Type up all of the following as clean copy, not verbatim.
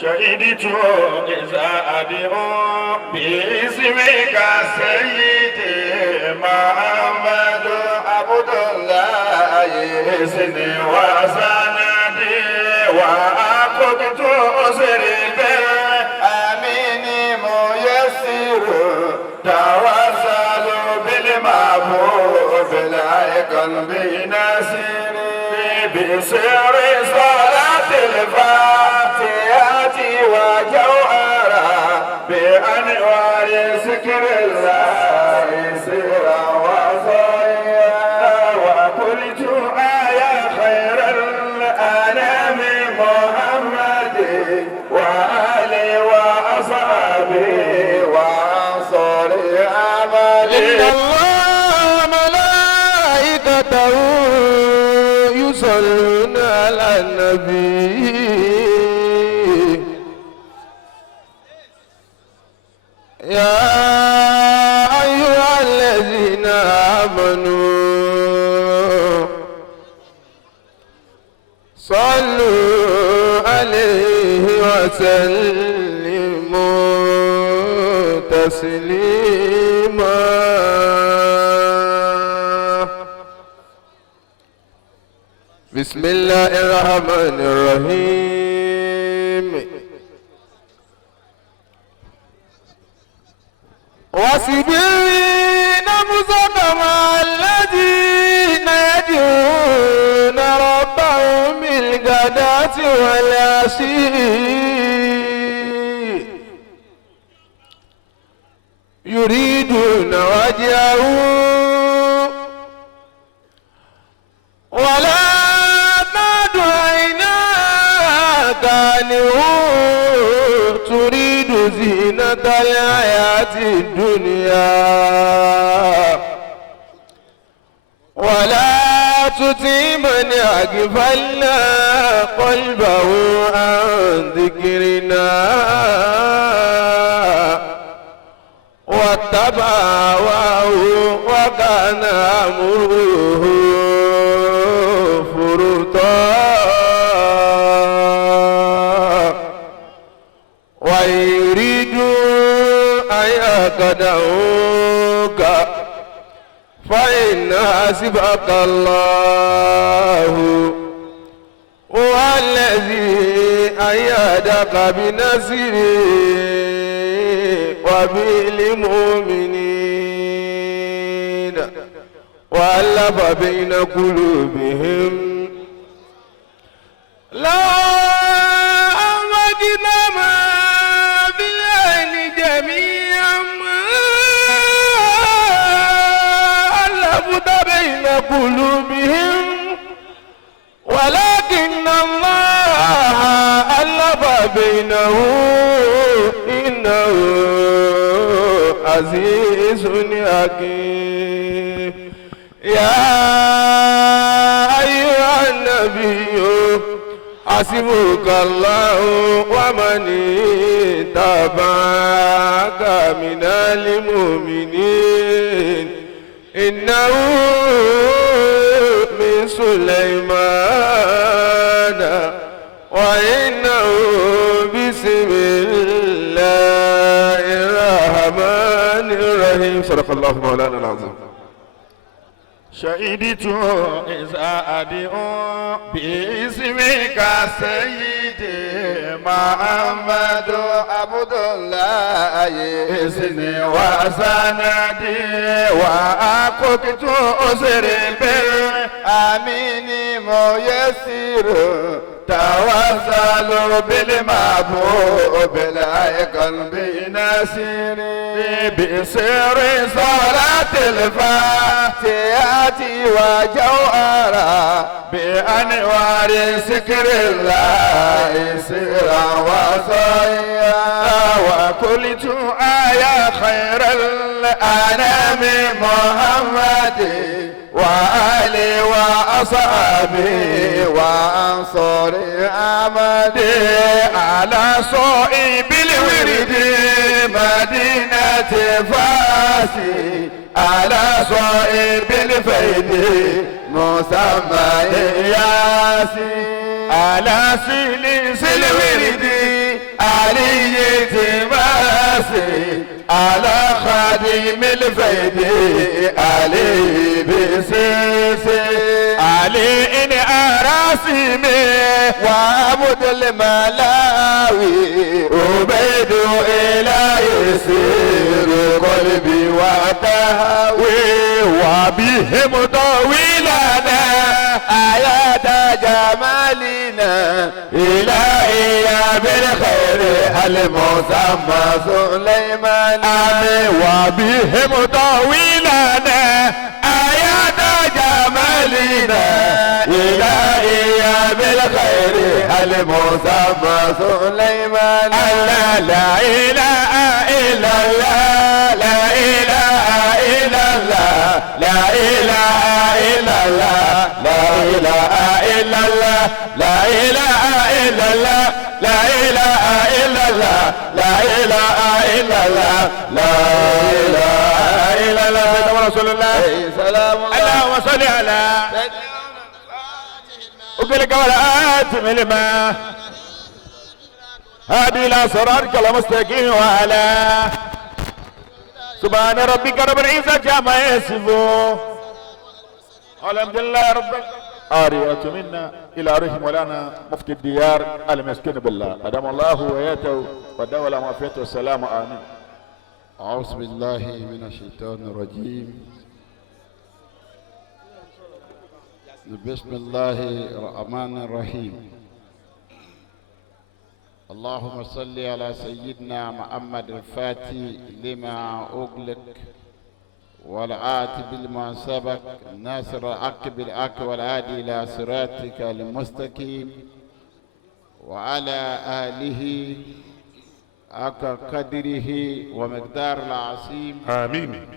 شهدت إذا أدعو باسمك سيدي محمد عبد الله يسني وسندي وأخذت أسري بالأمين ميسر توسل بالمعبود بالعقل بنسيري بسر صلاة الفاتحة وجوهرا بأنوار ذكر الله سرا وصيا وقلت يا خير الأنام محمد وآله وأصحابه وأنصار عمله. إن الله ملائكته يصلون على النبي يا أيها الذين آمنوا صلوا عليه وسلموا تسليما. بسم الله الرحمن الرحيم. واصبر نفسك مع الذين يدعون ربهم بالغداة والعشي يريدون وجهه ولا تعد عيناك عنهم تريد زينة الحياة الدنيا ولا تطع من أغفلنا قلبه عن ذكرنا واتبع هواه وكان أمره فرطا ويريد أن يخدعوك فإن حسبك الله هو الذي أيدك بنصره وبالمؤمنين وألف بين قلوبهم لا أمكن ما بالعين جميعا ألفت بين قلوبهم ولكن الله ألف بينهم إنه عزيز حكيم. يا أيها النبي حسبك الله ومن اتبعك من المؤمنين إنه من سليمان وإنه بسم الله الرحمن الرحيم. صدق الله مولانا العظيم. شهدت إذا أدعو باسمك سيدي محمد عبد الله يسني وسندي وأخذت أسري بالأمين ميسر توسل بالمعبود بالعقل بنسيري بسر صلاة الفاتحة وجوهرا بأنوار ذكر الله سرا وصيا وقلت يا خير الأنام محمد وآله وأصحابه وأنصار عمده على صائب الورد مدينة فاسي على صائب الفيد مسمى ياسي على سلسل ورد عديم الفيد عليه بسيسي علي إن أراسمي وعبد الملاوي عبيد إلى يسير قلبي وتهوي وبهم طويلنا آيات جمالنا إلهي بالخير المسمى سليمان وبهم طويلنا آيات جمالنا إلهي بالخير المسمى سليمان لا إله إلا الله لا إله إلا الله لا إله إلا الله لا إله إلا الله لا إله إلا الله لا إله إلا الله لا إله إلا الله لا إله إلا الله رسول الله سلام الله اللهم صل على وقلك ولا آتم الماء هذه لا صراطك المستقيم وعلى سبحان ربك رب العزة عما يصفون الحمد لله رب آرية منا إلى رحم ولنا مفتي الديار المسكين بالله أدام الله وياته ودولة معافيته والسلام آمين. أعوذ بالله من الشيطان الرجيم. بسم الله الرحمن الرحيم. اللهم صل على سيدنا محمد الفاتح لما أغلق والعاتب لما سبق ناصر الحق بالحق والهادي إلى صراطك المستقيم وعلى آله حق قدره ومقدار العظيم آمين.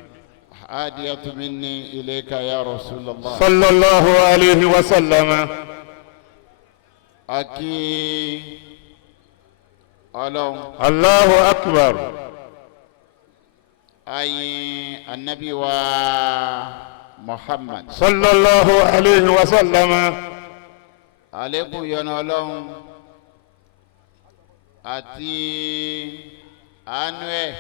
هدية مني إليك يا رسول الله صلى الله عليه وسلم. أكي الله أكبر. أي النبي ومحمد صلى الله عليه وسلم. عليكم ينولون أتي أنوي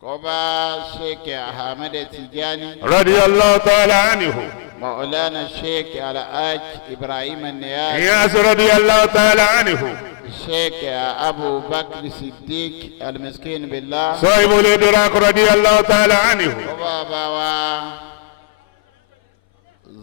كوبا شيخ أحمد تيجاني رضي الله تعالى عنه. مولانا الشيخ الحاج إبراهيم النياز نياز رضي الله تعالى عنه. الشيخ أبو بكر الصديق المسكين بالله صاحب الإدراك رضي الله تعالى عنه. وبابا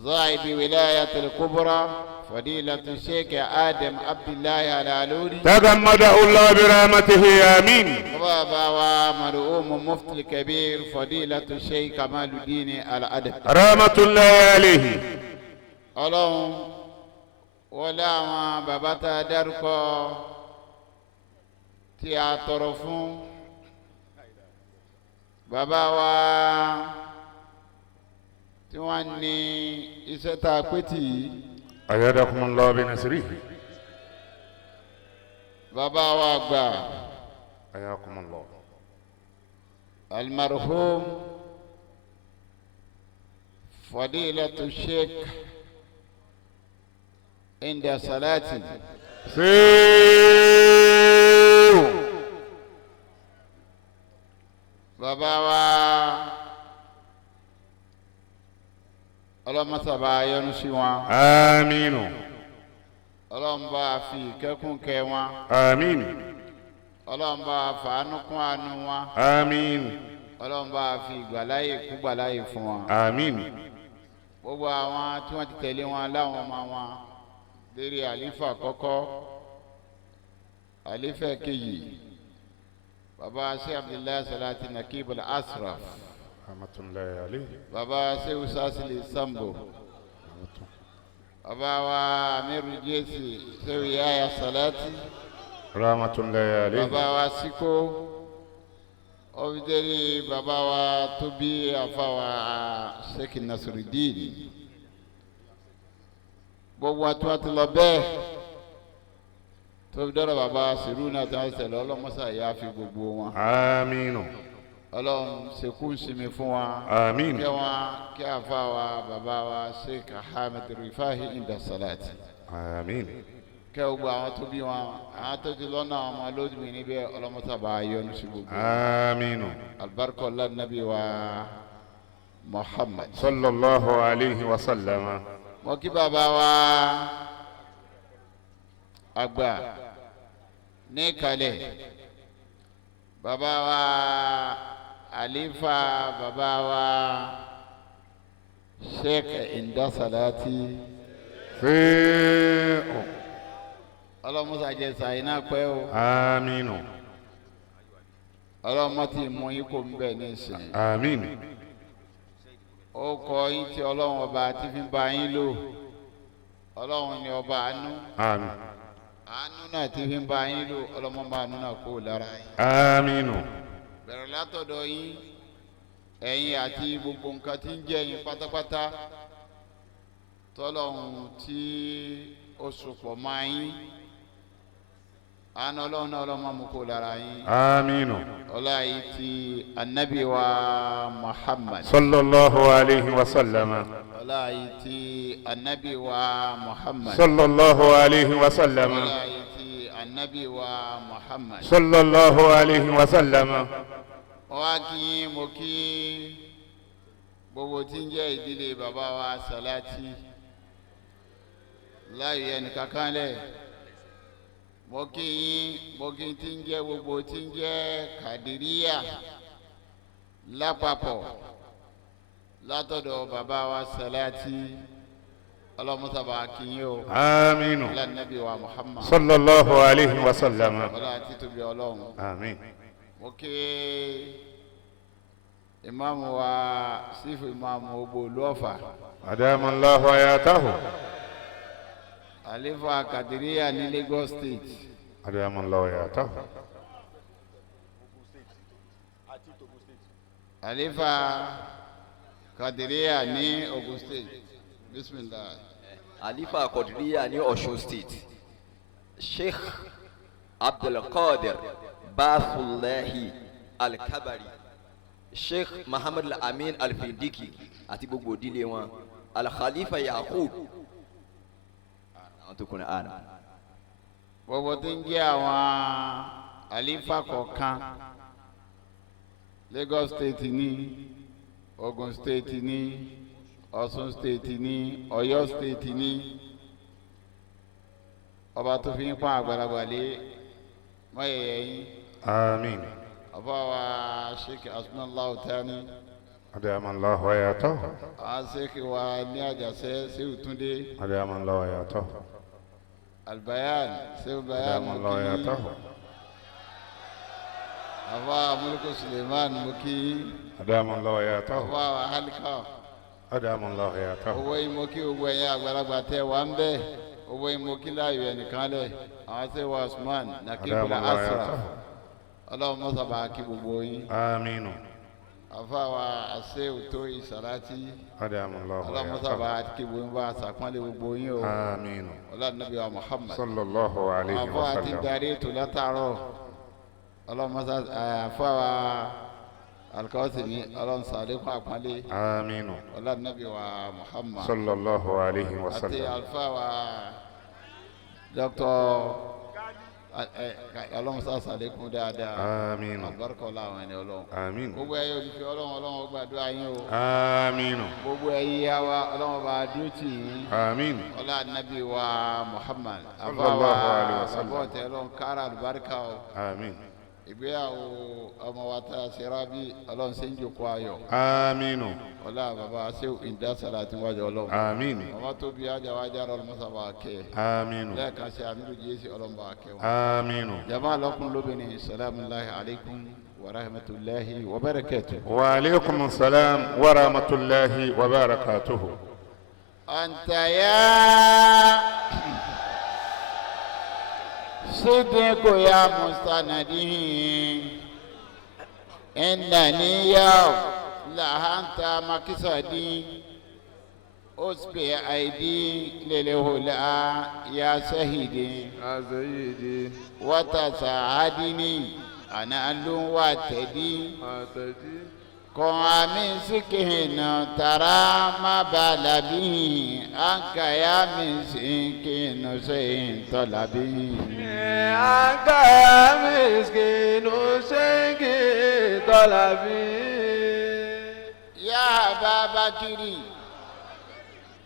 زايد ولاية الكبرى فضيلة الشيخ آدم عبد الله العلوري تغمده الله برحمته آمين. وبابا مرؤوم مفتي الكبير فضيلة الشيخ كمال الدين الأدب رحمة الله عليه. ọlọ́run wọlé àwọn bàbá tá a dárúkọ tí a tọrọ fún bàbá wa tí wọ́n ní iṣẹ́ tá a pé tì í. أيدكم الله بنصره. bàbá wa gbà حياكم الله. almarhum fadilatu sheikh inda salati سيو. bàbá wa ọlọ́mọsàbà yọ́nú sí wọn. آمين. ọlọ́mọba fi ìkẹ́kùn kẹ́ wọn. آمين. ọlọ́mọba fàánú kún àánú wọn. آمين. ọlọ́mọba fi ìgbàláyè kún gbàláyè fún wọn. آمين. gbogbo àwọn tí wọ́n ti tẹ̀lé wọn láwọn ọmọ wọn lérí àlífà àkọ́kọ́ àlífà kejì bàbá ṣe abdullahi salati nakib al-asraf رحمة الله عليه. bàbá ṣe usasili sambo bàbá wa amiru jesi ṣe yaya salati رحمة الله عليه. bàbá wa siko ọ̀fíìdẹ́rì bàbá wa tóbi àfàwà sheikh nasiruddin gbogbo àti wọn ti lọ bẹ́ẹ̀ tóbi dọ́rọ̀ bàbá sèrú náà tí wọ́n ṣẹlẹ̀ ọlọ́mọṣà yá fi gbogbo wọn. آمين. ọlọ́run ṣekú sinmi fún wa. آمين. kí wọn kí àfàwà bàbá wa sheikh ahmed rifahi inda salati. آمين. kẹ́ gbogbo àwọn tó bí wọn àwọn tó ti lọ́nà àwọn ọmọ lójúmi níbẹ̀ ọlọ́mọsábà yọ́nú sí gbogbo. آمين. alibarika ọlá nàbí wa Muhammad. صلى الله عليه وسلم. mo kí bàbá wa àgbà ní kalẹ̀ bàbá wa àlífà bàbá wa Sheikh Indasalati. ọlọ́mọsá jẹ́ sàyínà pẹ́ o. آمين. ọlọ́mọ tí mú yín kò ń bẹ̀ ní ìsìn. آمين. ó kọ yín tí ọlọ́run ọba tí fi ń bá yín lò ọlọ́run ni ọba àánú. آمين. àánú náà tí fi ń bá yín lò ọlọ́mọ bá àánú náà kó lára yín. آمين. bẹ̀rẹ̀ látọ̀dọ̀ yín ẹ̀yin àti gbogbo nǹkan tí ń jẹ́ yín pátápátá tọ́lọ́run tí ó sopọ̀ máa yín àánú ọlọ́run náà ọlọ́mọ mú kó lára yín. آمين. ọlá yìí ti anabi wa Muhammad. صلى الله عليه وسلم. ọlá yìí ti anabi wa Muhammad. صلى الله عليه وسلم. ọlá yìí ti anabi wa Muhammad. صلى الله عليه وسلم. wá kí mo kí gbogbo tí ń jẹ́ ìdílé bàbá wa Salati láyé ẹnìkankan lẹ̀ mo kí tí ń jẹ́ gbogbo tí ń jẹ́ Kàdíríyà lápapọ̀ látọ̀dọ̀ bàbá wa Salati ọlọ́mọsábà kìíní o. آمين. lánàbí wa Muhammad. صلى الله عليه وسلم. ọlá títóbi ọlọ́run. آمين. mo kí ìmáàmù wa sífù ìmáàmù ogbó lọ́fà. أدام الله حياته. àlífà Kàdíríyà ní Lagos State. أدام الله حياته. àlífà Kàdíríyà ní Ogun State. bismillah. Alifa Qadiriya ní Ọ̀ṣun State. Sheikh Abdulkadir Bathulahi Al-Kabari. Sheikh Muhammad Al-Amin Al-Findiki àti gbogbo ìdílé wọn. Al-Khalifa Yaqub. àwọn tó kùnà àná. gbogbo tí ń jẹ́ àwọn àlífà kọ̀ọ̀kan Lagos State ní Ogun State ní Ọ̀ṣun State ní Ọ̀yọ́ State ní ọba tó fi ń pa àgbàlagbà lé mọ́yẹ̀yẹ̀ yín. آمين. ọba wa Sheikh Asmanallahu Tani. أدام الله حياته. àwọn Sheikh wa ní Àjàṣẹ́ Sheikh Túndé. أدام الله حياته. Albayan Sheikh Bayan أدام الله حياته. ọba Mulku Suleiman Muki. أدام الله حياته. ọba wa Halika. أدام الله حياته. owó ìmọ̀kí gbogbo ẹ̀yìn àgbàlagbà tẹ́ wà ń bẹ̀ owó ìmọ̀kí láàyò ẹnìkan lẹ̀ àwọn ṣe wa Usman Nakibula أدام الله Asra حياته. ọlọ́run mọ́sàbà kí gbogbo yín. آمين. àfàwà àṣẹ òtó ìsàlátì أدام الله ọlọ́run حياته. mọ́sàbà kí gbogbo yín bá àṣàpọ́nlé gbogbo yín o. آمين. ọlọ́run nàbí wa Muhammad. صلى الله عليه àfọ àti وسلم. darí ètò látàárọ̀ ọlọ́run mọ́sà àfàwà alikawusimi ọlọ́run sàlékún àpọ́nlé آمين. ọlọ́run nàbí wa Muhammad. صلى الله عليه àti وسلم. àlùfáà dr ọlọ́mùsá sàlékún dáadáa آمين. àbárkọ́ làwọn ẹni ọlọ́run. آمين. gbogbo ẹ̀yin olùfẹ́ ọlọ́run gbàdúrà yín o. آمين. gbogbo ẹ̀yin yá wa ọlọ́run bá dúró tì yín. آمين. ọlá nàbí wa Muhammad. Sallallahu alaihi wasallam. àbọ̀tẹ̀ ọlọ́run kára àlùbáríkà o. آمين. ìgbéyàwó ọmọ wa tá a ṣe rábí ọlọ́run ṣe ń jòkó ayọ̀. آمين. ọlá bàbá ṣéwù ìdásàlá àti wájú ọlọ́run. آمين. ọmọ tó bí ajáwájà ọlọ́mọsàbà kẹ́ آمين. lẹ́ẹ̀kan ṣe àmìlú jésì ọlọ́mọba kẹ́ wọn. آمين. jama lọkùn lóbìnrin salamullahi alaykum wa rahmatulahi wa barakatuh. وعليكم السلام ورحمة الله وبركاته. anta ya sidiku ya mustanadi innani ya lahanta makisadi usbi aidi lilhula ya sahidi يا سيدي وتساعدني أنا ألو واتدي أتدي كن مسكين ترى ما بال به أنك يا مسكين سين طلبي أنك يا مسكين سين طلبي يا أبا بكر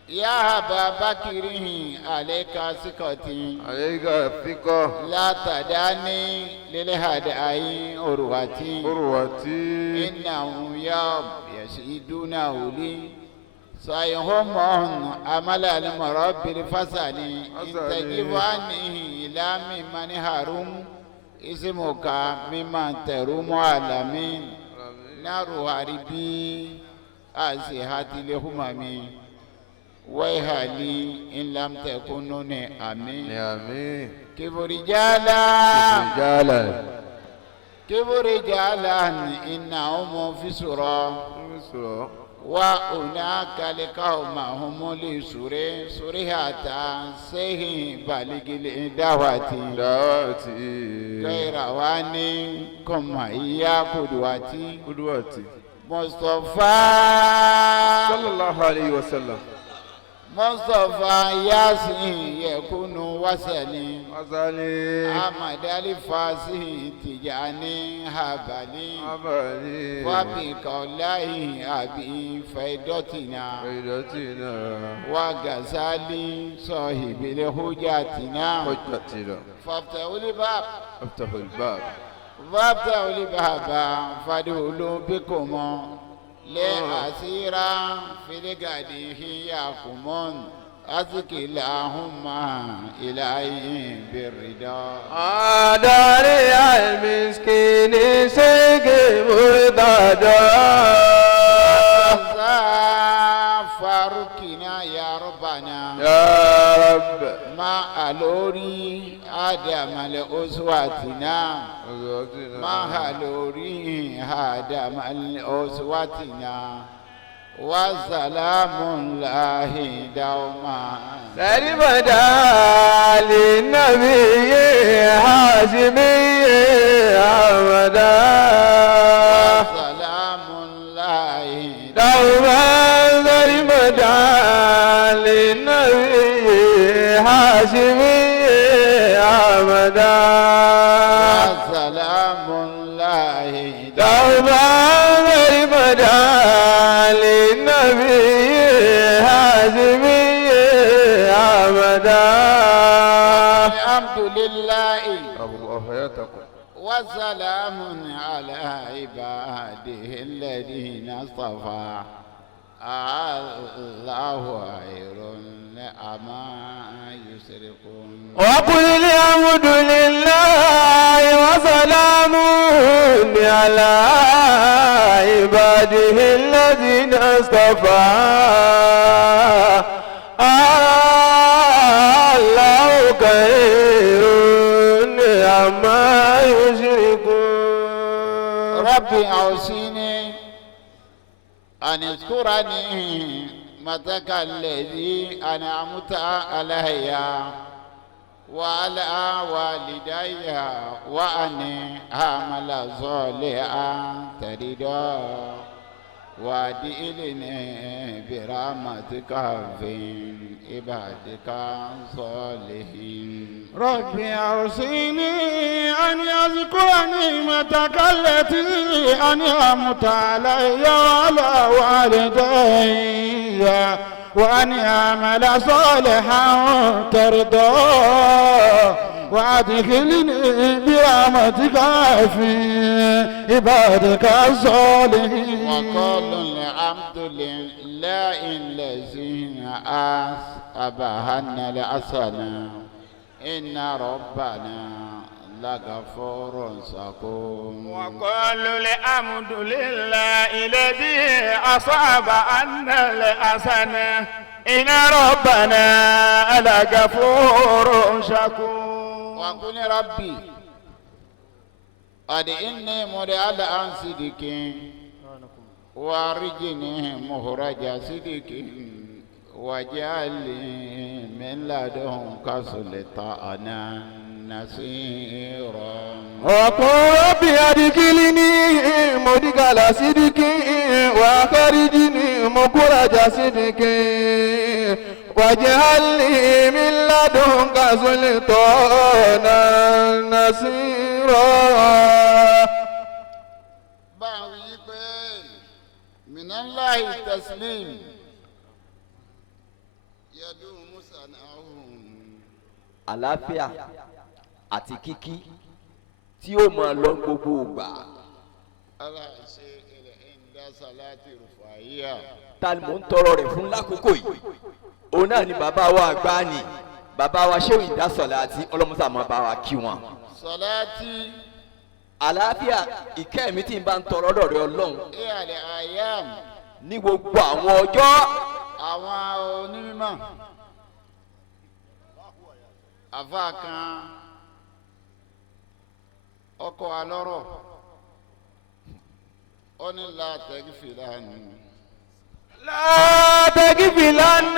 يا أبا بكر عليك ثقتي عليك الثقة لا تدعني للهداء أروتي إنهم يوم يشهدونه لي سيهم عمل المرب الفسن إن تجب عنه إلى ممن هرم اسمك ممن تروم عالمين نار هاربي أسيحة الهمم ويهالي إن لم تكونوا آمين آمين كبر رجالا إنهم في سورة وهناك لقوم هم لسورة سيه بالغ دعوتي غير واني كم هي قدوتي مصطفى صلى الله عليه وسلم مصطفى ياسين يكون وسلي أحمد الفاسي تجاني هبلي وبقوله أبي فيدتنا وغزالي صاحب الحجاتنا فافتحوا الباب فادخلوا بكم لأسيرا في الغد يقومون أزكي اللهم إلهي بالرضا داري المسكين سيكي مرتضى فاركنا يا ربنا يا رب ما ألوري آدم لأسواتنا ما ألوري آدم لأسواتنا وسلام الله دوما سلمدا للنبي هاشمي أبدا وسلام الله دوما سلمدا للنبي هاشمي أبدا وسلام الله دوما سلمدا الحمد لله الله حياتكم وسلام على عباده الذين اصطفى الله خير أما يشركون وقل الحمد لله وسلام على عباده الذين اصطفى ربي أوصيني أن اذكرني متك الذي أنعمت علي وعلى والدي وأن أعمل صالحا ترضى وأدخلني برحمتك في عبادك الصالحين. ربي أوصيني أن يذكر نعمتك التي أنعمت علي وعلى والدي وأن يعمل صالحا ترضاه وأدخلني برحمتك في عبادك الصالحين. وقالوا الحمد لله الذي أصابنا الحسنى إن ربنا لغفور شكور. وقالوا الحمد لله الذي أصاب عنا الحسنى إن ربنا لغفور شكور. وقل ربي قد إني مرعد عن صدق وارجني مخرج صدق واجعل لي من لدنك سلطانا نصيرا وقل رب أدخلني مدخل صدق وأخرجني مخرج صدق واجعل لي من لدنك سلطانا نصيرا. باوي من الله التسليم يدوم صنعهم. àlàáfíà àti kíkí tí ó máa lọ gbogbo ìgbà. على شيء عند صلاة الرفاعية. ta ni mò ń tọrọ rẹ̀ fún lákòókò yìí òun náà ni bàbá wa àgbà ni bàbá wa Shehu Ìdásọ̀lá àti ọlọ́mọsá máa bá wa kí wọn. صلاتي àlàáfíà ìkẹ́ mi tí n bá ń tọrọ lọ́dọ̀ Ọlọ́run هي الأيام. ní gbogbo àwọn ọjọ́ àwọn onímọ̀ àfa kan ọkọ̀ alọ́rọ̀ ó ní látẹ̀gífìlà ni. لا تغفلن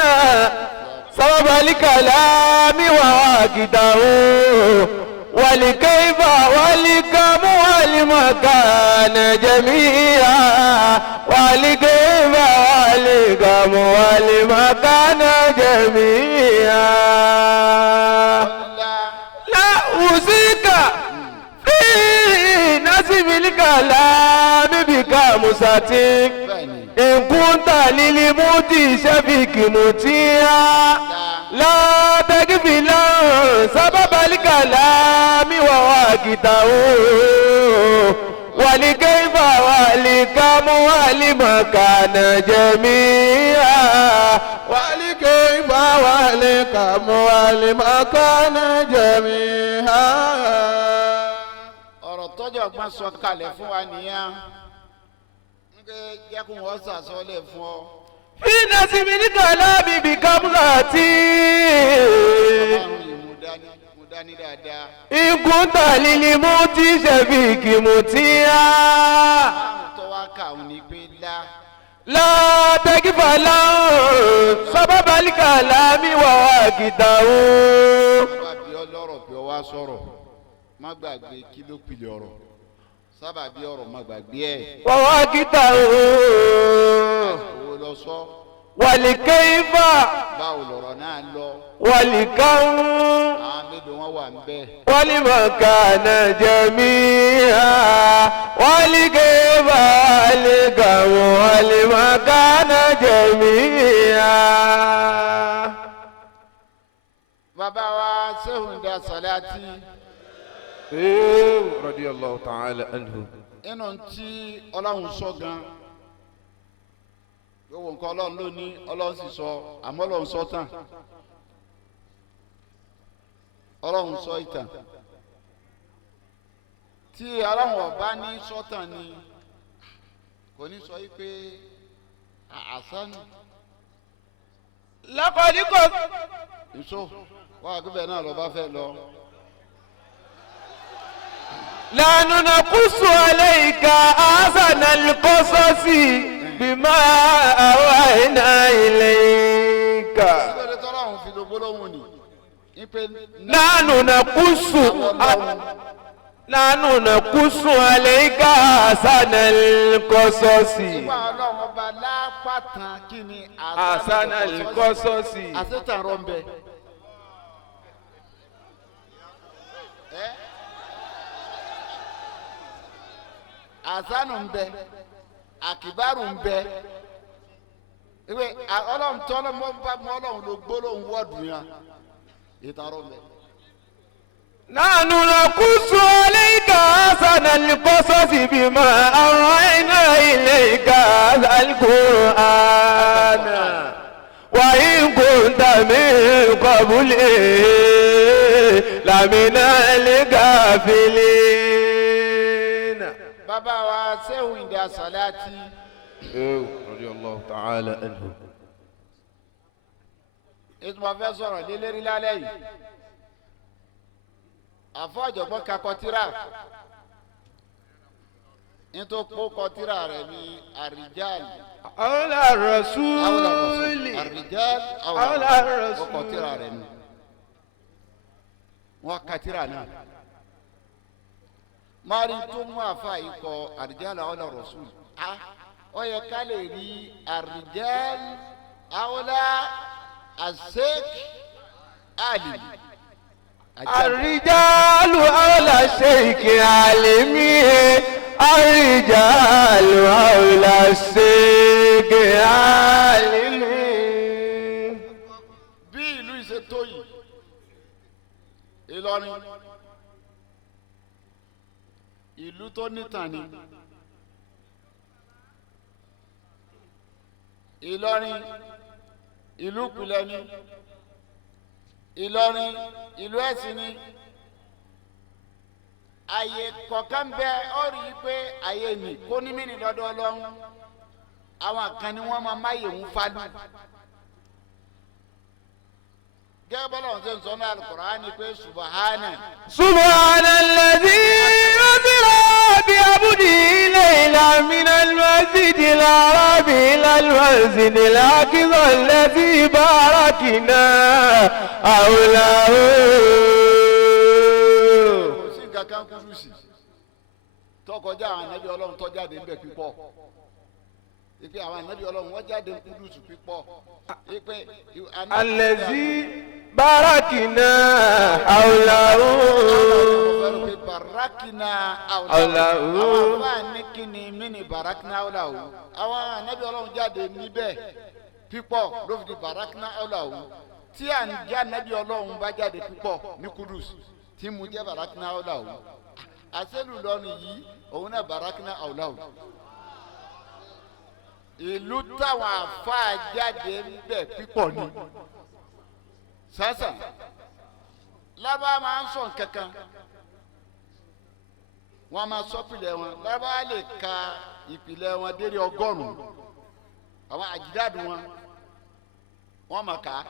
سبب الكلام وواجده ولكيف ولكم ولمكان جميعا ولكيف ولكم ولمكان جميعا لا أوصيك في نسب الكلام بك مساتك إن كنت للموت شفيك مطيعا لا تغفل سبب الكلام وواقته ولكيف ولكم ولمكان جميعا ولكيف ولكم ولمكان جميعا. ọ̀rọ̀ tọ́jú ọgbọ́n sọ kalẹ̀ fún wa nìyẹn jẹ́kun wọ́n sàsọ́lẹ̀ fún ọ. في نسب الكلام بكمرتي mo dání dáadáa. إن كنت للموت شفيك مطيعا báwọn tó wá kà ó ní pé lá. لا تغفل سبب الكلام وواقته bá bí ọ lọ́rọ̀ bí ọ wá sọ̀rọ̀ má gbàgbé kí ló pilẹ̀ ọ̀rọ̀ sábà bí ọ̀rọ̀ má gbàgbé ẹ̀. وواقته owó lọ sọ ولكيف báwo lọ̀rọ̀ náà lọ ولكم àwọn mélòó wọn wà ń bẹ̀. ولمكان جميعا ولكيف ولكم ولمكان جميعا. bàbá wa Shehu Ìdásọ̀láti رضي الله تعالى عنه. inú tí ọlọ́run sọ gan gbogbo nǹkan ọlọ́run ló ní ọlọ́run sì sọ àmọ́ ọlọ́run sọ tán ọlọ́run sọ ìtàn tí ọlọ́run ọba ní sọ́tàn ni kò ní sọ yí pé àṣánù لقد كنت ìṣó wà gbígbẹ náà lọ bá fẹ́ lọ. لا نقص عليك أحسن القصص بما أوحينا إليك. ìṣòro tọ́lọ́run fi lógbólóhùn ni ipe نحن نقص عليك أحسن القصص. nígbà ọlọ́run ọba lápàtàn kí ni أحسن القصص. àṣetàn rọ̀ǹbẹ. àṣánù ń bẹ àkìbárù ń bẹ ìwé ọlọ́run tí ọlọ́run bá mú ọlọ́run ló gbólóhùn wọ́ọ̀dù yẹn ìtàn rọ̀ǹbẹ. نحن نقص عليك أحسن القصص بما أوحينا إليك هذا القرآن وإن كنت من قبله لمن الغافلين. bàbá wa Shehu Ìdásọ̀láti رضي الله تعالى عنه. ètò wọn fẹ́ sọ̀rọ̀ lélẹ́rí lálẹ́ yìí àfọ ọ̀jọ̀gbọ́n kakọtira nítorí kó kọtíra rẹ̀ ní àrìjáàl أولى الرسول àrìjáàl أولى kó الرسول kọtíra rẹ̀ ní wọn kàtíra náà mari tó mú àfa yìí kọ àrìjáàl àwọlà rasul ó yẹ ká lè rí àrìjáàl àwọlà àṣek àlì. الرجال أولى الشيخ عالمي الرجال أولى الشيخ عالمي. bí ìlú ìṣe tó yìí Ìlọrin ìlú tó nítàn ni Ìlọrin ìlú ìpìlẹ̀ ni Ìlọrin ìlú ẹ̀sìn ni àyè kọ̀ọ̀kan bẹ ọ rí i pé àyè nì kó ní mí ní lọ́dọ̀ Ọlọ́run àwọn kan ni wọ́n máa máyè ń falú gẹ́gẹ́ bọ́lá ọ̀hún ṣe ń sọ ní Al-Qur'ani pé subahana. سبحان الذي أسرى بعبده ليلا من المسجد الحرام إلى المسجد الأقصى الذي باركنا حوله. kò sí nǹkan kan kúrú sí tọkọjá àwọn ànábì Ọlọ́run tó jáde ńbẹ pípọ̀ ipe àwọn ànábì Ọlọ́run wọ́n jáde kúrú sí pípọ̀ ipe الذي باركنا حوله. barakina Awlahu. àwọn àbá ní kíni mí ni barakina awlahu àwọn ànábì Ọlọ́run jáde níbẹ̀ pípọ̀ ló fi di barakina awlahu tí à ń jẹ́ ànábì Ọlọ́run bá jáde pípọ̀ ní kudus tí mo jẹ́ barakina awlahu àṣẹlù lọ́rùn yìí òun náà barakina awlahu ìlú táwọn àfáà jáde níbẹ̀ pípọ̀ ni sásà lábá máa ń sọ kankan wọn máa sọ ìpìlẹ̀ wọn lábá lè ka ìpìlẹ̀ wọn dérí 100 àwọn àjídáàdù wọn máa kà á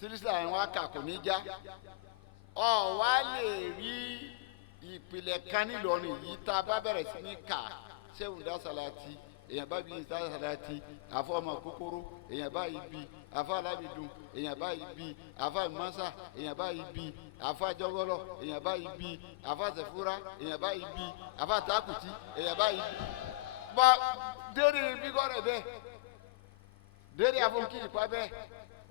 sírísà wọn á kà kò ní já ọ wá lè rí ìpìlẹ̀ kan nílọrin yìí tá a bá bẹ̀rẹ̀ sí ní kà Ṣéhù Dásálátì èèyàn bá bí Dásálátì àfọmọ kúkúrú èèyàn bá yìí bí afa alábìdùn èèyàn bá yìí bí afa mọ́sá èèyàn bá yìí bí afa jọgọlọ èèyàn bá yìí bí afa sẹfúra èèyàn bá yìí bí afa takuti èèyàn bá yìí bí. bá dérí bíkọ́rẹ̀ bẹ́ẹ̀ dérí afọ́nkì ìpa bẹ́ẹ̀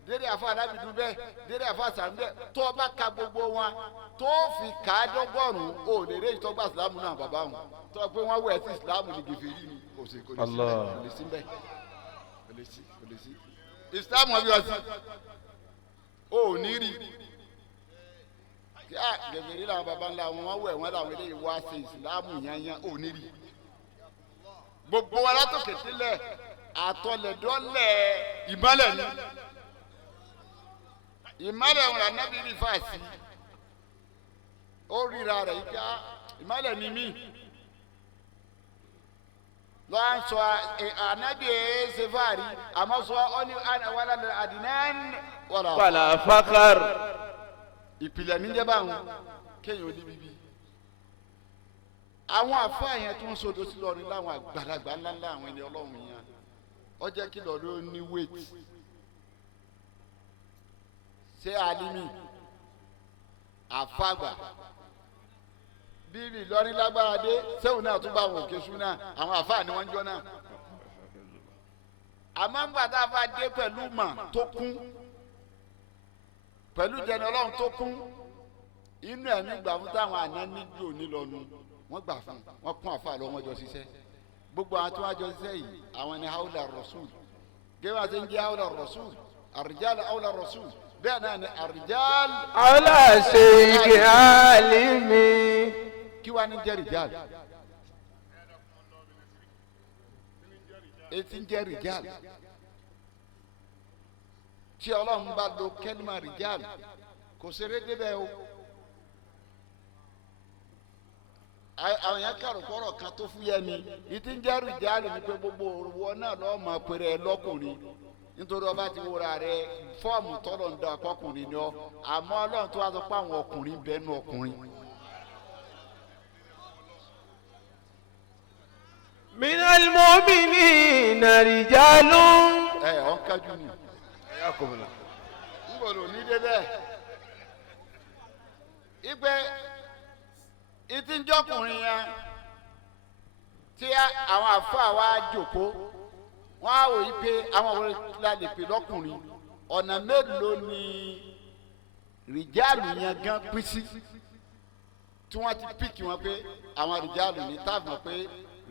dérí afa alábìdùn bẹ́ẹ̀ dérí afa sàmì bẹ́ẹ̀ tó o bá ka gbogbo wọn tó fi kà á dọ́gọ́rùn-ún o lè rí ìtọ́gbà ìsìlámù náà bàbá wọn tó o pé wọ́n wẹ̀ sí ìsìlámù ní gèfèrí ni kò sí kò lè sí bẹ́ẹ̀ kò lè sí islam ọbí ọsí o ò ní rí kí á gẹ̀gẹ̀rí làwọn baba ńlá wọn wẹ̀ wọ́n làwọn eléyìí wá ṣe islam yanyan ò ní rí gbogbo wa látòkè sílẹ̀ àtọlẹ̀dọ́lẹ̀ ìmọ̀lẹ̀ ni ìmọ̀lẹ̀ wọn ànábì rí fàásì ó ríra rẹ̀ yìí ká ìmọ̀lẹ̀ ni mí lọ́n sọ anabi sefari àmọ́ sọ ọ́ni wàlá adinan wàlá fakar. ìpìlẹ̀ níjẹ́ báwọn kéèyàn ó ní bíbí. àwọn àfáà yẹn tó ń sọdọ̀ sí lọ́rin láwọn àgbàlagbà ńláńlá àwọn ẹni ọlọ́run yẹn ó jẹ́ kí lọ́ọ́ ló ní wéètì. ṣé alimi àfàgbà bíbí Ìlọrin lágbára dé sẹ́wọ̀n náà tún bá wọn òkè sún náà àwọn àfáà ni wọ́n ń jọ náà. àmọ́ ńgbà tá a bá dé pẹ̀lú mà tó kún pẹ̀lú jẹni ọlọ́run tó kún inú ẹ̀mí gbà fún táwọn àná níjó nílọ́nu wọ́n gbà fún wọn kún àfáà lọ wọ́n jọ ṣiṣẹ́ gbogbo àwọn tí wọ́n jọ ṣiṣẹ́ yìí àwọn ni haúlà rasul gẹ́gẹ́ bá ṣe ń jẹ́ haúlà rasul àrìjálù haúlà rasul bẹ́ẹ̀ náà ni àrìjálù. ọlá ṣe igi àlìmí. kí wàá ní jẹ́ rìjálù etí ń jẹ́ rìjálù tí ọlọ́run bá lo kẹ́límà rìjálù kò ṣeré débẹ̀ o. àwọn yẹn kàrò kọ́rọ̀ kan tó fúyẹ́ ni ìtí ń jẹ́ rìjálù ni pé gbogbo òwò náà lọ́ọ́ máa pèrè ẹ lọ́kùnrin nítorí ọba ti wúra rẹ fọ́ọ̀mù tọ́lọ̀ ń da ọkọkùnrin ni ọ àmọ́ ọlọ́run tó wá sọ pé àwọn ọkùnrin bẹ́ẹ̀ nu ọkùnrin. من المؤمنين رجال. ọ̀ ń kájú ni. ń gbọ́dọ̀ ní débẹ̀. ìgbẹ́ ìtìjọkùnrin yẹn tí àwọn àfáà wa jòkó wọ́n á wò yí pé àwọn òwe la lè pè lọ́kùnrin ọ̀nà mélòó ni rìjálù yẹn gan pín sí tí wọ́n ti píkì wọn pé àwọn rìjálù ní táàbù mọ̀ pé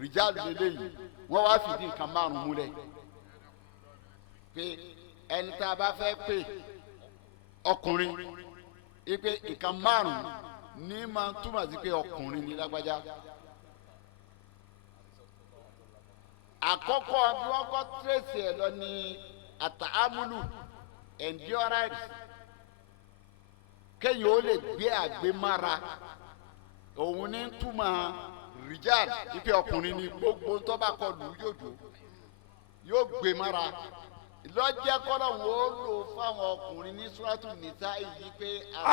rìjálù lélẹ́yìí wọ́n wá fìdí nǹkan márùn-ún múlẹ̀ pé ẹni tá a bá fẹ́ pè ọkùnrin ipe nǹkan márùn-ún ní máa ń túmọ̀ sí pé ọkùnrin ní lágbájá. àkọ́kọ́ bí wọ́n kọ́ tírèsì ẹ̀ lọ ní àtàámúlù endurance kéèyàn ó lè gbé àgbémára òun ní túmọ̀ rijal ipe ọkùnrin ní gbogbo tó bá kọlù yóò gbé mára lọ́jẹ́ kọ́lọ̀ wọn ó lò fáwọn ọkùnrin ní suratu nisa yìí pé.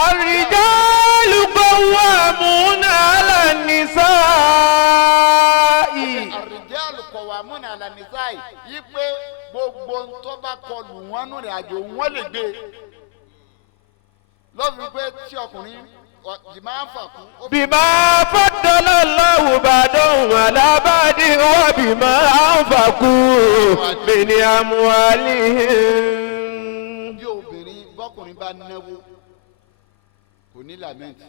الرجال قوامون على النساء. الرجال قوامون على النساء yìí pé gbogbo tó bá kọlù wọn nù rìn àjò wọn lè gbé lọ́ọ̀fù pé tí ọkùnrin máa ń fà kú. بما فضل الله بعضهم على بعض وبما أنفقوا من أموالهم. bí obìnrin bọ́kùnrin bá náwó kò ní làmẹ́ǹtì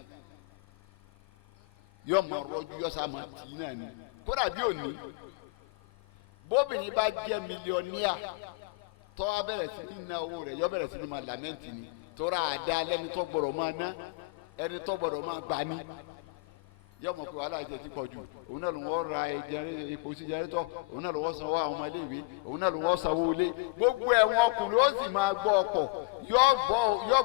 yóò máa rọ́jú yóò sá máa tì í náà ni kódà bí òní bóbìnrin bá jẹ́ mílíọ̀nìyà tó wá bẹ̀rẹ̀ sí ní ná owó rẹ̀ yóò bẹ̀rẹ̀ sí ní máa làmẹ́ǹtì ni tóra àdá lẹ́ni tó gbọ́dọ̀ máa ná ẹni tó gbọ́dọ̀ máa gbà ní yóò mọ̀ pé wàhálà jẹ ti pọ̀ jù òun náà ló wọ́n ra epo sí jẹrìtọ̀ òun náà ló wọ́n sanwó àwọn ọmọ iléèwé òun náà ló wọ́n sanwó ilé gbogbo ẹ̀wọ̀n ọkùnrin ó sì máa gbọ́ ọkọ̀ yóò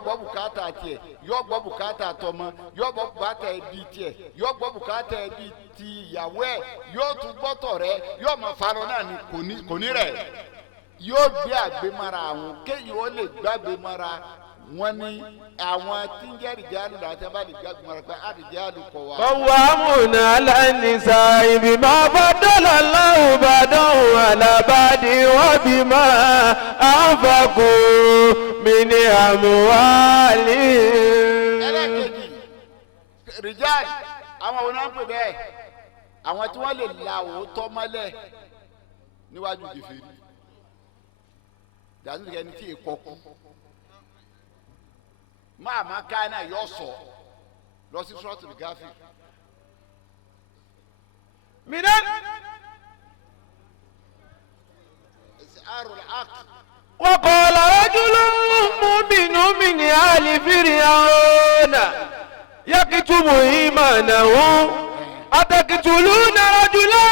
gbọ́ bùkátà tiẹ̀ yóò gbọ́ bùkátà tọmọ yóò gbọ́ bùkátà ẹbí tiẹ̀ yóò gbọ́ bùkátà ẹbí ti ìyàwó ẹ̀ yóò tún gbọ́tọ̀ rẹ̀ yóò mọ̀ farọ náà ni kò ní rẹ̀ yóò gbé àgbémára àwọn kéèyàn ó lè gbàgbémára wọ́n ní àwọn tí ń jẹ́ rìjálù láti bá lè gbàgbé mọ́ra pé àrìjálù kọ̀ wá. قوامون على النساء بما فضل الله بعضهم على بعض وبما أنفقوا من أموالهم. ẹlẹ́kejì rìjálù àwọn òun náà ń pè bẹ́ẹ̀ àwọn tí wọ́n lè la òótọ́ mọ́lẹ̀ níwájú kèfèrí dàbí ẹni tí èkó kú máa ma ká náà yọ sọ lọ sí suratul Ghafir. mìíràn. وقال رجل مؤمن من آل فرعون يكتم إيمانه أتقتلون رجلا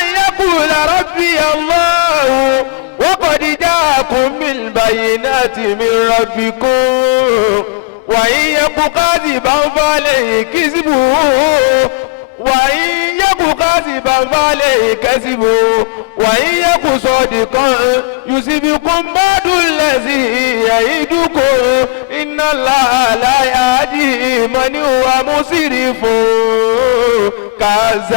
أن يقول ربي الله وقد جاءكم بالبينات من ربكم وإن يك كاذبا فعليه كذبه وإن يك كاذبا فعليه كذبه وإن يك صادقا يصبكم بعض الذي يعدكم إن الله لا يهدي من هو مسرف كذاب.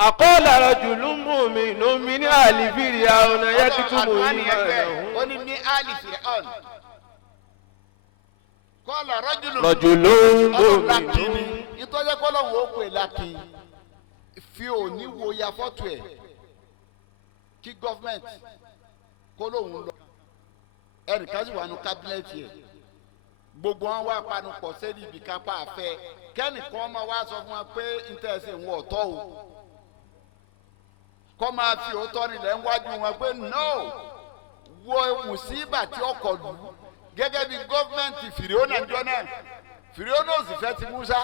أقال رجل مؤمن من آل فرعون يكتم إيمانه. رجل مؤمن. ìtọ́jẹ́ kọ́lọ́hún ó pè lákin fi òní wo ya fọ́tò ẹ̀ kí gọ́fìmẹ̀ntì kó lóun lọ ẹnìkan sì wà nù kábínẹ̀tì ẹ̀ gbogbo wọn wá panupọ̀ sẹ́ni ibì kápá àfẹ́ kẹ́nìkan máa wá sọ fún wọn pé ntẹ̀sẹ̀ ń wọ̀ ọ̀tọ̀ o kọ́ máa fi òótọ́ nílẹ̀ ń wájú wọn pé no wo mùsíbà tí ó kọ lù gẹ́gẹ́ bí gọ́fìmẹ̀ntì fìrìónà jọ náà fìrìónà ò sì fẹ́ ti Musa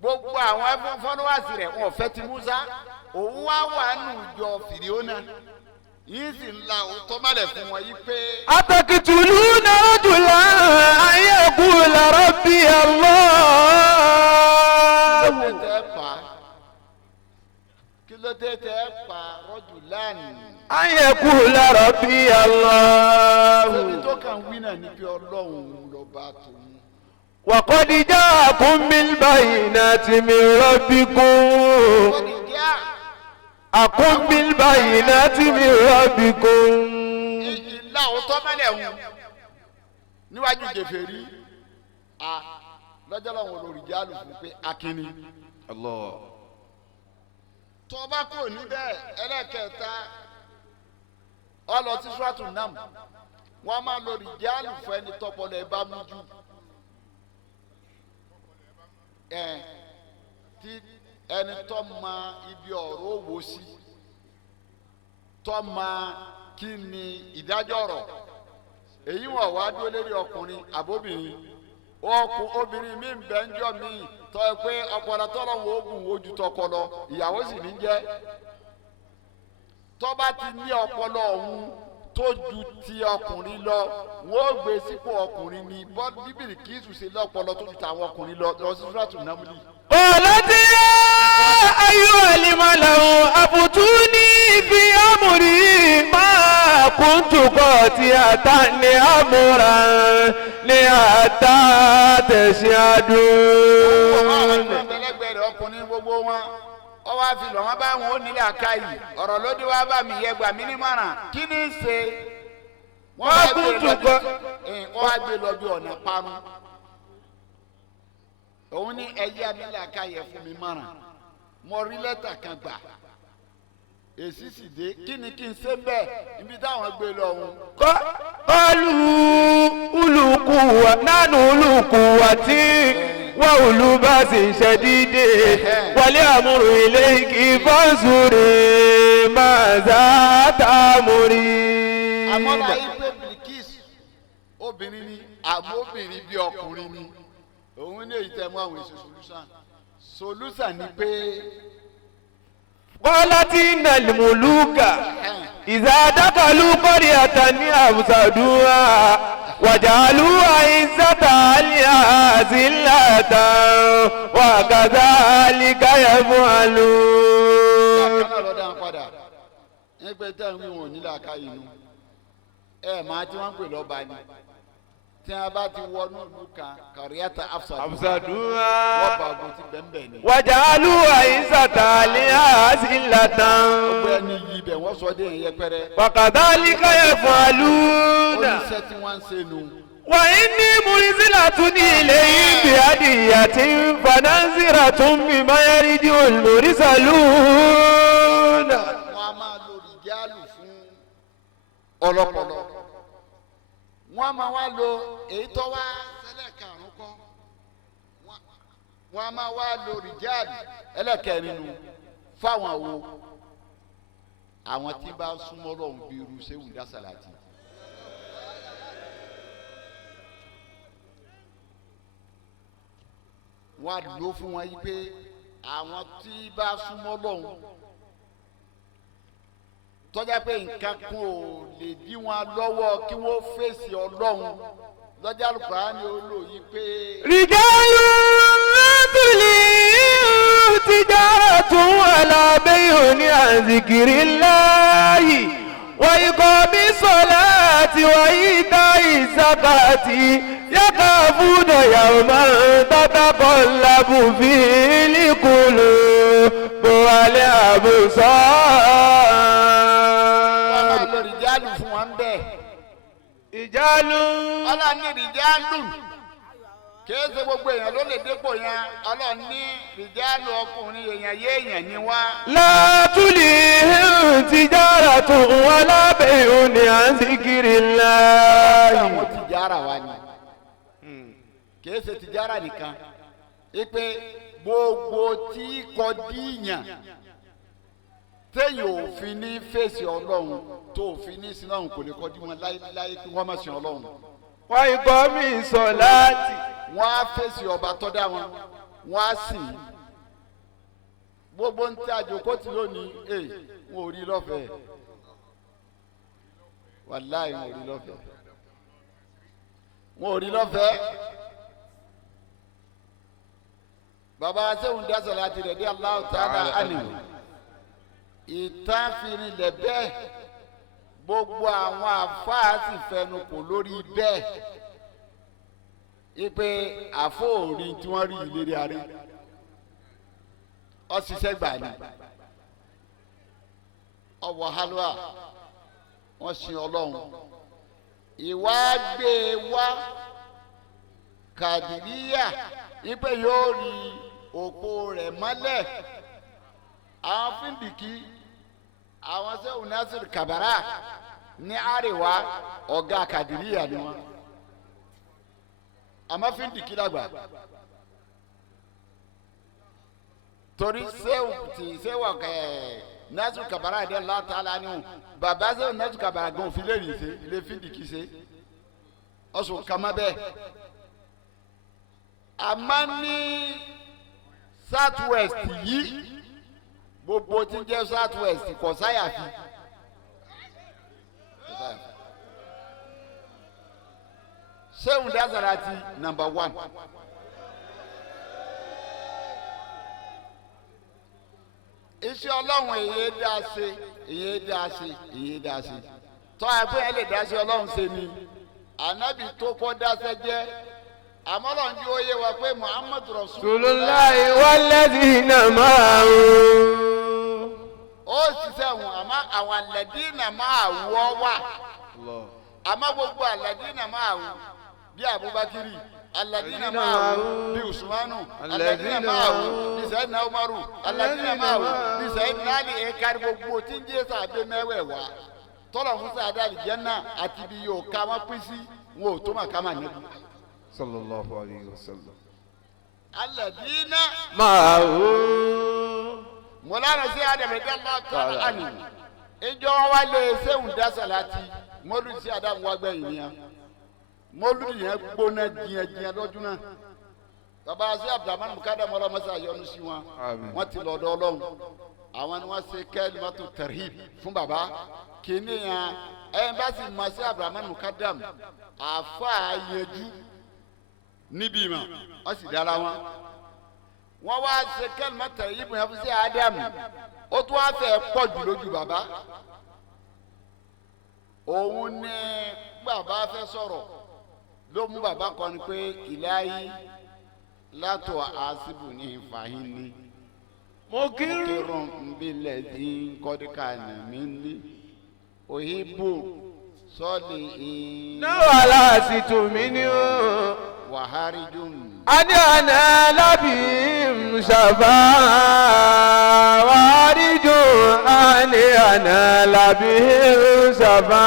gbogbo àwọn fọ́nùwàsì rẹ̀ wọn ò fẹ́ ti Musa òun wá wà nù jọ fìrìónà yìí sì ń la òótọ́ mọ́lẹ̀ fún wọn yìí pé. أتقتلون رجلا أن يقول ربي الله. kí ló dé tẹ́ pa rajulan. أن يقول ربي الله. sẹ́ni tó kàn wí náà ní pé ọlọ́run ló bá tòun وقد جاءكم بالبينات من ربكم wọ́n ní díà أقم بالبينات من ربكم ìlà òótọ́ mẹ́lẹ̀ ń níwájú gèfèrí lọ́jọ́ lọ́wọ́ olórí jálù fún pé akínní. الله tó o bá kúrò níbẹ̀ ẹlẹ́kẹ̀ẹ́ta ọlọ tí sùràtù nam wọ́n máa lo rìjálù fún ẹni tọpọlọ ẹ bá mú jù tí ẹni tó mọ ibi ọ̀rọ̀ òwò sí tó mọ kí ni ìdájọ́ ọ̀rọ̀ èyí wọ́n wá dúró lérí ọkùnrin àbóbìnrin obìnrin mi ń bẹ ń jọ mi tọ́ ẹ pé ọpọlọ tọ́lọ̀ wo oògùn ojú tọkọ lọ ìyàwó sì ní jẹ́ tọ́ba ti ní ọpọlọ ọ̀hún tó ju ti ọkùnrin lọ wọ́n ó gbé sípò ọkùnrin ní bíbélì kì í ṣe lọ́pọlọ tó ju tàwọn ọkùnrin lọ sí Súrátù Námúlì. قالت يا أيها الملأ أفتوني في أمري ما كنت قاطعة أمرا حتى تشهدون. ẹlẹgbẹrẹ ọkùnrin gbogbo wọn ọwọ́ àfihàn wọn bá wọn ò nílẹ̀ àkáyì ọ̀rọ̀ lóde wá bá mi yẹ gbà mí nímọ̀ràn kí ni í ṣe wọ́n á gbé lọ bí ọ̀nà parun òun ní ẹyẹ nílẹ̀ àkáyẹ fún mi mọ̀ràn mo rí lẹ́tà kan gbà èsì sì dé kí ni kí n ṣe bẹ́ẹ̀ ibi táwọn gbé lọ òun. قالوا أولو قوة نحن أولو قوة وأولو بأس شديد والأمر إليك فانظري ماذا تأمرين. àmọ́ra ipe Bilkis obìnrin ni àmọ́bìnrin bí ọkùnrin ni òun ní èyí tẹ́ mú àwọn èso solution ni pé. قالت إن الملوك إذا دخلوا قرية أفسدوها وجعلوا عزة أهلها ذلة وكذلك يفعلون. ẹgbẹ́ tẹ́ ń wí wọn nílẹ̀ àká inú máa tí wọ́n ń pè lọ́ba ni tí wọ́n bá ti wọnú ìlú kan kàríyàtà أفسدوها wọ́n bá ogun ti bẹ́ẹ̀ ni. وجعلوا عزة أهلها ذلة ọgbẹ́ ni yìí bẹ̀ wọ́n sọ dé ẹ̀yẹ pẹ́rẹ́. وكذلك يفعلون. oníṣẹ́ tí wọ́n ń ṣe nu. وإني مرسلة إليهم بهدية فننظرة بما يرجع المرسلون. wọ́n á máa lo rìjálù fún ọlọ́pọlọ wọ́n á máa wá lo èyí tó wá ṣẹlẹ̀ karùn-ún kọ́ wọ́n á máa wá lo rìjálù ẹlẹ́kẹ̀rin nu fáwọn wo àwọn tí bá súnmọ́ lọ́hùn bí irú Ṣéhù Dásàlátì. wọ́n á lò fún wọn yí pé àwọn tí bá súnmọ́ lọ́hùn tọ́já pé nǹkan kan ò lè dí wọn lọ́wọ́ kí wọ́n fèsì Ọlọ́run lọ́jà Al-Qur'ani ó lò yí pé. رجال تلهيهم تجارة ولا بيع عن ذكر الله وإقام الصلاة وإيتاء الزكاة يخافون يوما تتقلب فيه القلوب والأبصار. rìjálù fún wọn bẹ́ẹ̀. ìjálù. Ọlọ́run ní rìjálù kìí ṣe gbogbo èèyàn ló lè dépò yẹn Ọlọ́run ní rìjálù ọkùnrin èèyàn yé èèyàn ni wá. látúlì tìjára tó wọn lábẹ́ òní à ń zikiri ńlá. àwọn tìjára wa ni kìí ṣe tìjára nìkan ipe gbogbo tí kò díyàn téèyàn ò fi ní fèsì Ọlọ́run tó ò fi ní sinú ọ̀hún kò lè kọjú wọn láyé kí wọ́n má sin Ọlọ́run. wọ́n ikọ̀ mi sọ láti. wọ́n á fèsì ọba tó dá wọn wọ́n á sìn gbogbo ń tí àjòkó tí lónìí wọn ò rí lọ́fẹ̀ẹ́ wàláì wọn ò rí lọ́fẹ̀ẹ́ wọn ò rí lọ́fẹ̀ẹ́ bàbá Ṣéhù Dásàlátì rẹ̀ dé Allahu Ta'ala anhu ìtàn fìrìlẹ̀ bẹ́ẹ̀ gbogbo àwọn àfáà sì fẹnu kò lórí bẹ́ẹ̀ ipe àfọ̀òrí tí wọ́n rí ìlérí arí ọ̀ṣiṣẹ́ gbà ní ọ̀wọ̀ halwa wọ́n sin ọlọ́run ìwà gbé wá kàdìríyà ipe yóò rí òpó rẹ̀ mọ́lẹ̀ àwọn fíndìkì àwọn sẹ́wọ̀n Nasir Kabara ní àríwá ọ̀gá kàdìríyà ni wọ́n àmọ́ fíndìkì lágbà torí sẹ́wọ̀n Nasir Kabara dẹ́ látàlá ni wọn bàbá sẹ́wọ̀n Nasir Kabara gan òfin lè rìn ṣe ilé fíndìkì ṣe ọ̀sùn kàmá bẹ́ẹ̀ àmọ́ ní south west yìí gbogbo tí ń jẹ́ south west kò sáyàfi Ṣéhùn Dásàlátì number 1 iṣẹ́ ọlọ́run èyí dá ṣe tọ́ àgbẹ̀ ẹ lè dá ṣe ọlọ́run ṣe ni ànábì tó kọ́ dáṣẹ́ jẹ́ àmọ́lọ́n jí ó yé wa pé Muhammadu Rasulullahi walladhina ma'ahu. ó ṣiṣẹ́ wọn àmọ́ àwọn alladhina ma'ahu wà àmọ́ gbogbo alladhina ma'ahu bí Abubakiri alladhina ma'ahu bí Usmanu alladhina ma'ahu bí Sayyidina Umaru alladhina ma'ahu bí Sayyidina Ali ẹ̀kárí gbogbo tí ń jẹ́ sàbẹ̀ mẹ́wẹ̀ẹ̀wá tọ́lọ̀ fún sàdá àlìjẹ́nà àti bí yóò ká wọn pín sí wọn ò tó mà ká mà níbi. Sallallahu alayhi wa sallam. Alladhina ma'ahu. Mọ̀lánà sí Ádámù ẹ̀dá tọ́lá àná. Ìjọ wa lè Ṣéhùn Dásàlátì mọ́lúdì sí Ádámù wa gbẹ̀yìn ni ya. Mọ́lúdì yẹn gbóná jìyànjìyàn lọ́dún náà. Bàbá sí Abdulrahman Mukadam ọlọ́mọṣẹ́ àyọnu sí wọn. Wọ́n ti lọ́dọ̀ Ọlọ́run. Àwọn ni wọ́n ṣe kalimatu tarhib fún bàbá. Kìíní yẹn ẹ̀ bá sì mọ̀ sí Abdulrahman Mukadam àfa yẹjú níbí ma wọ́n sì dára wọn. Wọ́n wá ṣe kalimatu tarhib yẹn fún sí Ádámù. Ó tún wá fẹ́ pọ̀ jù lójú bàbá. Òun ní bàbá fẹ́ sọ̀rọ̀ ló mú bàbá kan ní pé ìláyí látọ̀ àṣìbù ní ìfàhínní. Mokirun nbilẹ̀ tí kọ́díkà nàmí ní òhìbù sọ́ọ̀lì ìyìn. náwó aláàsì tòmí ni ó. Wàhárí dùn. Adé àná lábì ṣàbá wàhárí dùn adé àná lábì ṣàbá.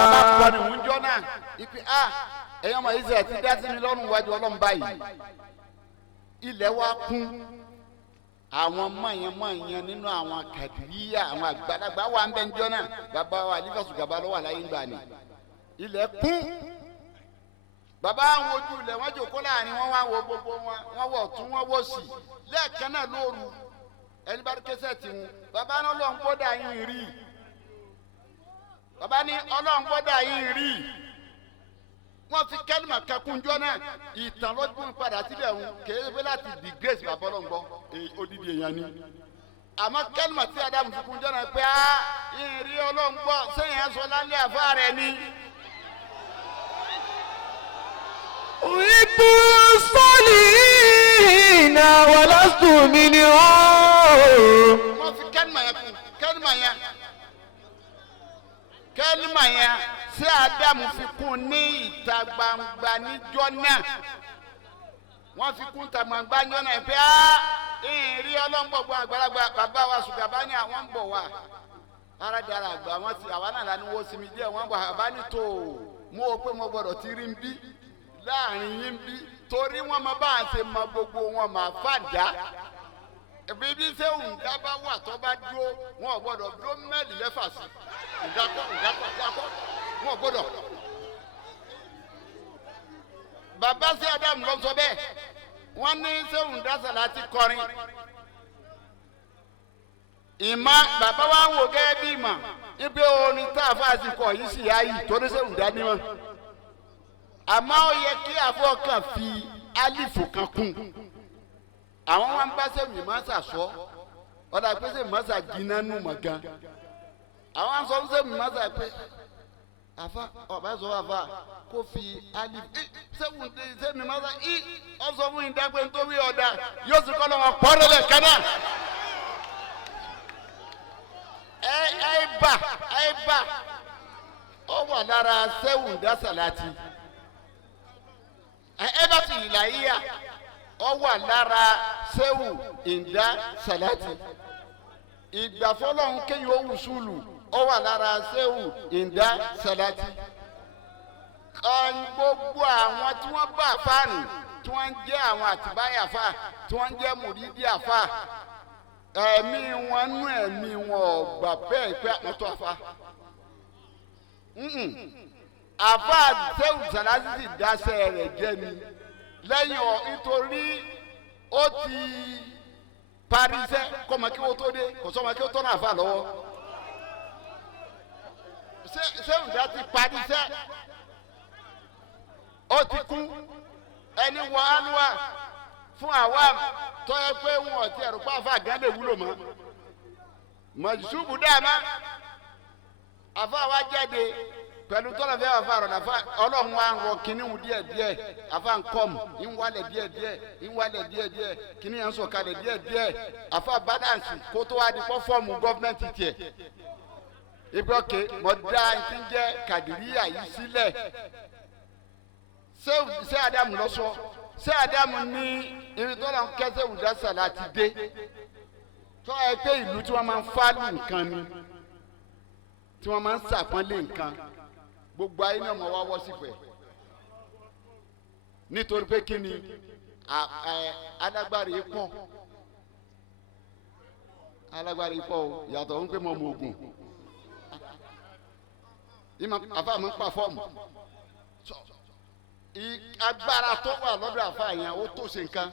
Bàbá kọ́ni ń jọ náà ipi ẹ̀yọ́ ọmọ Israẹli ti dá sí mi lọ́rùn wájú Ọlọ́run báyìí. Ilẹ̀ wa kún. Àwọn mọ̀nyẹn nínú àwọn kàdíríyà àwọn àgbàlagbà wà ń bẹ ń jọ náà bàbá wa alifasu gaba ló wà láyé ń gbà ní. Ilẹ̀ kún bàbá àwọn ojú ilẹ̀ wọ́n jòkó láàrin wọ́n wá wo gbogbo wọn wọ́n wọ̀ tún wọ́n wọ̀ sí lẹ́ẹ̀kan náà lóru ẹni bá kẹsẹ̀ tì wọn bàbá ní Ọlọ́run gbọ́dọ̀ yín rí bàbá ní Ọlọ́run gbọ́dọ̀ yín rí wọ́n fi kẹ́lìmọ̀ kẹkúnjọ́ náà ìtàn lọ́dún padà síbẹ̀ ń kéé pé láti di grace bàbá ọlọ́ngbọ́ odidi èèyàn ni àmọ́ kẹ́lìmọ̀ tí Ádámù fi kúnjọ́ náà pé ìrì ọlọ́ngbọ́ sẹ́yìn aṣọ lálẹ́ àfa rẹ̀ ni. Òyìnbó sọ́ọ̀lì náà wà lásìkò mi ni ó. Wọ́n fi kẹ́lìmọ̀ yẹn kún kẹ́lìmọ̀ yẹn sí Ádámù fi kún ní ìta gbangba níjọ́ náà wọ́n fi kún ìta gbangba níjọ́ náà pé ìrì ọlọ́ngbọ̀gbọ̀ àgbàlagbà bàbá wa Ṣùgàbá ní àwọn ń bọ̀ wá arádára àgbà wọn ti àwa náà lánàá wọ́n sinmi díẹ̀ wọ́n bọ̀ àbá ní tó mú o pé mo gbọ́dọ̀ ti rí ń bí láàrin yín bí torí wọ́n máa bá àṣẹ mọ gbogbo wọn máa fàdá bíbí Ṣéhùn dábà wà tó bá dúró wọn ò gbọ́dọ̀ dúró mẹ́lì mẹ́fà sí ìdákọ́ wọn ò gbọ́dọ̀. Bàbá sí Ádámù ló sọ bẹ́ẹ̀ wọ́n ní Ṣéhùn Dásàlátì kọrin ìmọ̀ bàbá wa ń wò gẹ́gẹ́ bí ìmọ̀ ibi orin tá a fà sí kọ yìí sì yá yìí torí Ṣéhùn dání wọn àmọ́ ó yẹ kí àfọkàn fi álífù kan kún àwọn wọn bá Ṣéhùn Ìmọ̀ọ́sà sọ ọ̀dà pé Ṣéhùn Ìmọ̀ọ́sà jiná nù mọ̀ gan àwọn sọ fún Ṣéhùn Ìmọ̀ọ́sà pé àfa ọba sọ àfa kó fi alif sẹ́mi máa sọ ọ̀sọ̀ fún ìdágbé nítorí ọ̀dà yóò sì kọ́ lọ́wọ́ pọ́nrẹ́lẹ̀ kánà. ẹ bá ọ wà lára sẹ́wùn dásàlátì ẹ bá fi ìlà yíyà ọ wà lára sẹ́wùn ìdá sàlátì ìgbàfọ́lọ́hún kéyìn ó wùsùlù ọ wà lára sẹ́wùn ìdá sàlátì gbogbo àwọn tí wọ́n bá àfáàní tí wọ́n ń jẹ́ àwọn àtìbáyà àfà tí wọ́n ń jẹ́ mùrídì àfà ẹ̀mí wọn nú ẹ̀mí wọn ọ̀gbà bẹ́ẹ̀ pé àwọn tó àfà. àfà sẹ́wù sàlásì dáṣẹ́ rẹ̀ jẹ́ ni lẹ́yìn nítorí ó ti parí iṣẹ́ kọ́mọ kí wọ́n tó dé kò sọ́mọ kí wọ́n tó náà fà lọ́wọ́ sẹ́wù dá ti parí iṣẹ́ ó ti kú ẹni wọ alúwa fún àwa tó yẹ pé wọn ò tí ẹ̀rù pa àfa gán lè wúlò mọ́ mọ̀júsùbù dáàmá àfa wa jáde pẹ̀lú tọ́lọ̀ fẹ́ àfa rọ̀ nàfa ọlọ́run wa ń rọ kínní wù díẹ̀díẹ̀ àfa ń kọ́mù ń wálẹ̀ díẹ̀díẹ̀ kínní yẹn ń sọ̀kalẹ̀ díẹ̀díẹ̀ àfa bádáǹsì kó tó wá di kọ́ fọ́ọ̀mù gọ́fúmẹ́ntì tiẹ̀ ibi ọ̀kẹ́ mọ̀dá ti ń jẹ́ kàdìríyà yìí sílẹ̀ ṣé Ádámù lọ sọ ṣé Ádámù ní irin tó lọ́n kẹ́sẹ̀ wùdásà láti dé tó ẹ pé ìlú tí wọ́n máa ń fálù nǹkan ni tí wọ́n máa ń ṣàpọ́nlé nǹkan gbogbo ayé náà mọ̀ wá wọ́ sífẹ̀ nítorí pé kí ni alágbára yìí pọ̀ o yàtọ̀ ń pé mọ̀ mọ̀ ògùn àfa mi ń pa fọ́ọ̀mù agbára tó wà lọ́dọ̀ àfa yẹn ó tó ṣe nǹkan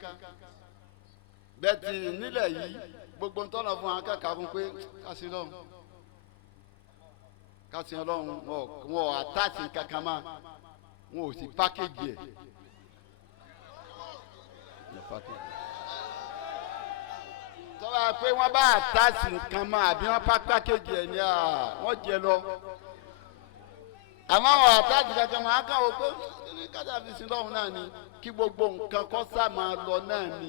bẹ́ẹ̀ tí nílẹ̀ yìí gbogbo ń tọ́nà fún akẹ́kọ̀ọ́ fún pé kásìn ọlọ́run wọn ò àtàtì kankan máa wọn ò sì pákéjì ẹ̀ tọ́lá pé wọ́n bá àtàtì nǹkan máa àbí wọ́n pákéjì ẹ̀ ní wọ́n jẹ lọ àmọ́ àwọn àtàtì kankan máa kàn wọ́n pé kájà fi sin lọ́hùn náà ni kí gbogbo nǹkan kọ́ sá máa lọ náà ni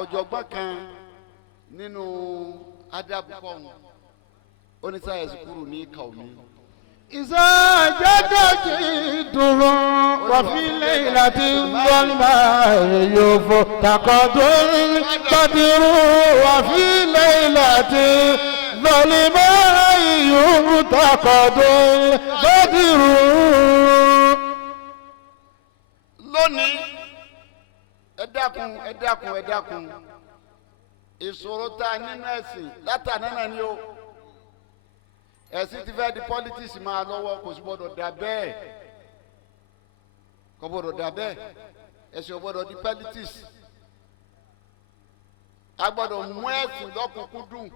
ọ̀jọ̀gbọ́n kan nínú ádàbùkọ́ ọ̀hún oníṣàyẹ̀ sùkúrù ní kàwé. ìsàjẹ́dọ̀jì dùrù wàfílẹ̀ ìlàtí gbọ́ngbà yòófò takọ̀dọ̀ kọ́dìrú wàfílẹ̀ ìlàtí gbọ́ngbà yòófò takọ̀dọ̀ kọ́dìrú. lónìí ẹ dákun ìṣòro tá a nínú ẹ̀sìn látàná náà ni ó ẹ̀sìn ti fẹ́ di politics máa lọ́wọ́ kò sì gbọ́dọ̀ dà bẹ́ẹ̀ ẹ̀sìn ò gbọ́dọ̀ di politics a gbọ́dọ̀ mú ẹ̀sìn lọ́kùnkúndùn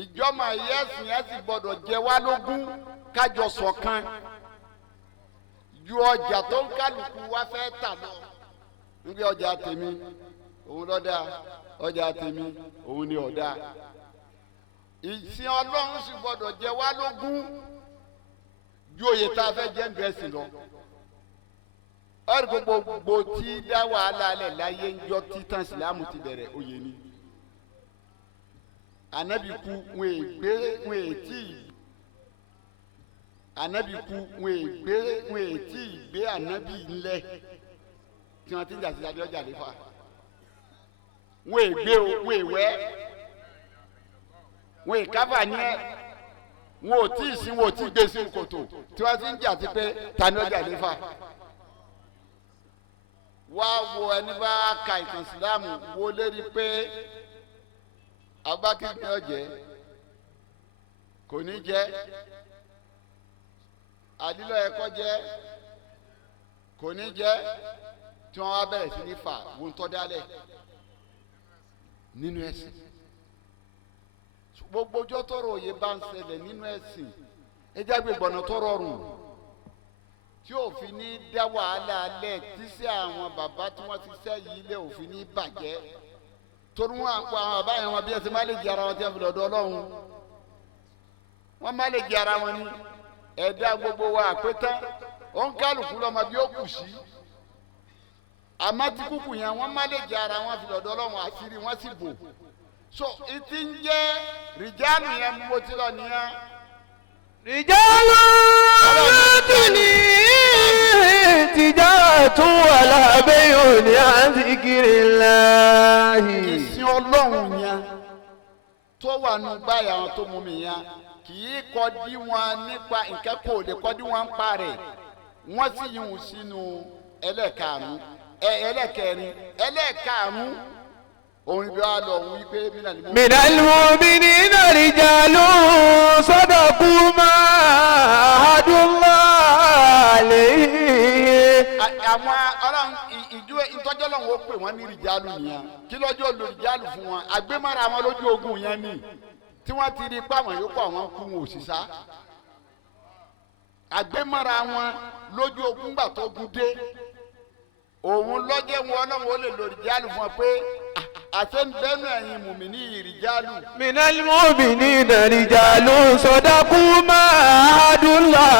ìjọba ẹ̀sìn ẹ̀sìn gbọ́dọ̀ jẹ wá lógún kájọ ṣọ̀kan ju ọjà tó ń kálukú wá fẹ́ tà lọ níbi ọjà tèmi òun lọ́dà ọjà tèmi òun ni ọ̀dà ìsìn ọlọ́run sì gbọ́dọ̀ jẹ wá lógún ju òye tá a fẹ́ jẹ́ ń bẹ́ẹ̀ lọ ọ̀rẹ́ gbogbo tí dá wàhálà alẹ́ láyé ń jọ títàn sílámù ti bẹ̀rẹ̀ òye ni ànábì kú wọn ètí ànábì kú wọn ètí ìgbé ànábì ńlẹ̀ tí wọ́n ti ń jà sí adé ọjà léfà wọn ègbé o wọn èwẹ́ wọn ìkábà ní ẹ wọn ò tí ì sí wọn ò tí ì gbé sí kòtò tí wọ́n ti ń jà sí pé tani ọjà léfà wá wo ẹni bá ka ìtàn sílámù wo lérí pé abákí ní ọjẹ kò ní jẹ àdìlọ ẹkọ jẹ kò ní jẹ tí wọ́n wá bẹ̀rẹ̀ sí ní fà wọn tọ́ dálẹ̀ nínú ẹ̀sìn gbogbo ọjọ́ tọrọ òye bá ń ṣẹlẹ̀ nínú ẹ̀sìn ẹjẹ́ àgbègbọ̀nà tó rọrùn tí òfin ní dá wàhálà alẹ́ tí sí àwọn bàbá tí wọ́n ti sẹ́ yìí lé òfin ní bàjẹ́ torí wọn àpò àwọn bàbá yẹn wọn bí ẹ ti má lè jẹ ara wọn tí wọn fi lọ́dọ̀ Ọlọ́run wọn má lè jẹ ara wọn ni ẹ̀dá gbogbo wa àpétán òun kálukú lọ́mọ bí ó kù sí àmọ́ tí kúkú yẹn wọ́n má lè jẹ́ ara wọn fi lọ́dọ̀ Ọlọ́run àṣírí wọn sì bò so ìtì ń jẹ́ rìjálù yẹn mo ti lọ nìyẹn. rìjálù tuni tijaratu wala bay'un an zikrillahi. ìsìn Ọlọ́run yẹn tó wà nù báyà wọn tó mú mi yẹn kì í kọdí wọn nípa nǹkan kò lè kọdí wọn ń parẹ́ wọ́n sì yìí sínú ẹlẹ́ẹ̀karùn-ún ẹlẹ́ẹ̀kẹrin ẹlẹ́ẹ̀karùn-ún òun ibi wa lọ wí pé minal mu'minina rijalun sadaqu ma ahadullah alayhi. àwọn ọlọ́run ìtọ́jọ́ lọ́wọ́ ó pè wọ́n ní rìjálù nìyẹn kí lọ́jọ́ lo rìjálù fún wọn àgbémára wọn lójú ogun yẹn ni tí wọ́n ti rí pàwọn yòókù àwọn kú wọn òṣìṣà àgbémára wọn lójú ogun gbà tó gun dé òun lọ́jẹ́ wọn ọlọ́run ó lè lo rìjálù fún wọn pé àtẹnudẹ́nu ẹ̀yin mùmíní rìjálù. minal mu'minina rijalun sadaqu ma ahadullah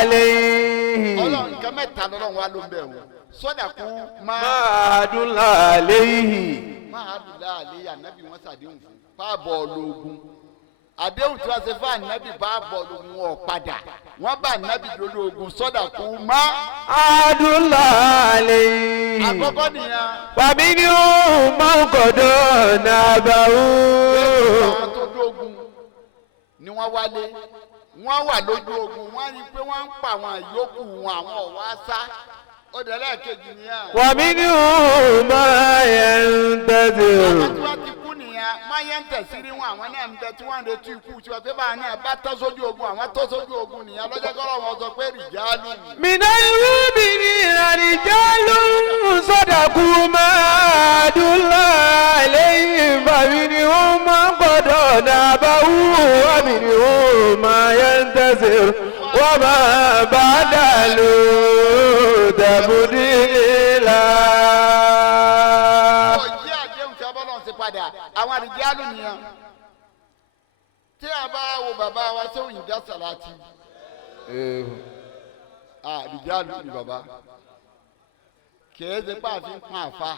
alayhi. ọlọ́run nǹkan mẹ́ta lọ́lọ́run wa ló ń bẹ̀ wọ́n sadaqu ma ahadullah alayhi. ma ahadullah alayhi ànábì wọn ṣàdéhùn fún páàbọ̀ ológun àdéhùn tí wọ́n ṣe fún ànábì páàbọ̀ ológun wọn padà wọ́n bá ànábì lólógun sadaqu ma ahadullah alayhi. àkọ́kọ́ nìyẹn. wàmí ni ó máa ń kọ̀dọ̀ nàbàwò. àwọn tó dógun ni wọ́n wálé wọ́n wà lójú ogun wọ́n rí i pé wọ́n ń pa àwọn yòókù wọn àwọn ọ̀wá sá ó dẹ̀ lẹ́ẹ̀kejì nìyẹn. wàmí ni ó máa yẹ ń tẹ̀sí. àwọn tí wọ́n ti kú nìyẹn máa yẹ ń tẹ̀sí rí wọn àwọn náà ń bẹ tí wọ́n ń retí ikú tí wọ́n pé báwọn náà bá tọ́ sójú ogun àwọn tó sójú ogun nìyẹn lọ́jọ́ kọ́rọ̀ wọn sọ pé rìjálù. minal mu'minina rijalun sadaqu ma ahadullah alayhi. wàmí ni ó máa ń kọ̀dọ̀ nàbàwò. wàmí ni ó máa yẹ ń tẹ̀sí. wa ma badalu tabdila. ọ̀jí àdéhùn tí abọ́lọ́run ti padà àwọn àrìjálù nìyẹn tí a bá wo bàbá wa sẹ́wọ̀n ìdá sàláàtì àrìjálù ni bàbá kìí ṣe pààfin pọn àfa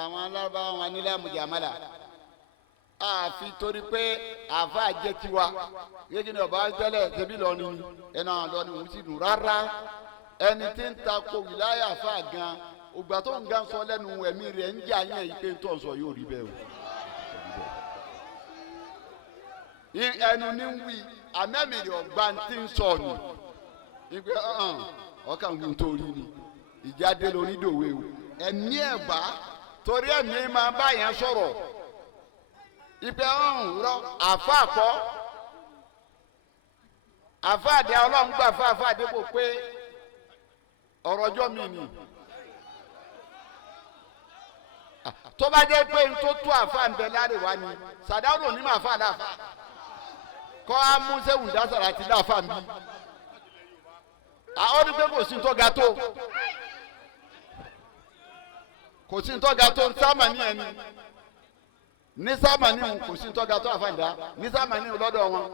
àwọn alábàá wọn nílẹ̀ àmújàmálà àfi torí pé àfa jẹ́ tiwa yéegi ni ọba tẹ́lẹ̀ ṣẹbi lọ ni ẹnà lọ ni òun sì dùn rárá ẹni tí ń ta ko wìláyà àfa gan ògbà tó ń gan sọ lẹ́nu ẹ̀mí rẹ̀ ń jà yẹn yìí pé tó ń sọ yóò rí bẹ́ẹ̀ o ẹnu ní ń wí àmẹ́mìrì ọ̀gbà tí ń sọ ni ìgbé ọkàn wí tó rí ni ìjáde lórí dòwe o ẹ̀mí ẹ̀ bá torí ẹ̀mí máa bá yẹn sọ̀rọ̀ ìpè ọ̀hún rọ àfa kọ́ àfa àdé ọlọ́run gbà fún àfa àdé kò pé ọ̀rọ̀ ọjọ́ mi ni tó bá jẹ́ pé n tó tó àfa ń bẹ láre wá ni sàdáwò ní màá fà láfa kọ́ amúṣẹ́wù dásàrà ti láfa ń bí àwọn ní pé kò sí tó ga tó kò sí tó ga tó ń sáàmà ní ẹni ní sáàmà ní òun kò sí tó ga tó àfàǹdá ní sáàmà ní òun lọ́dọ̀ wọn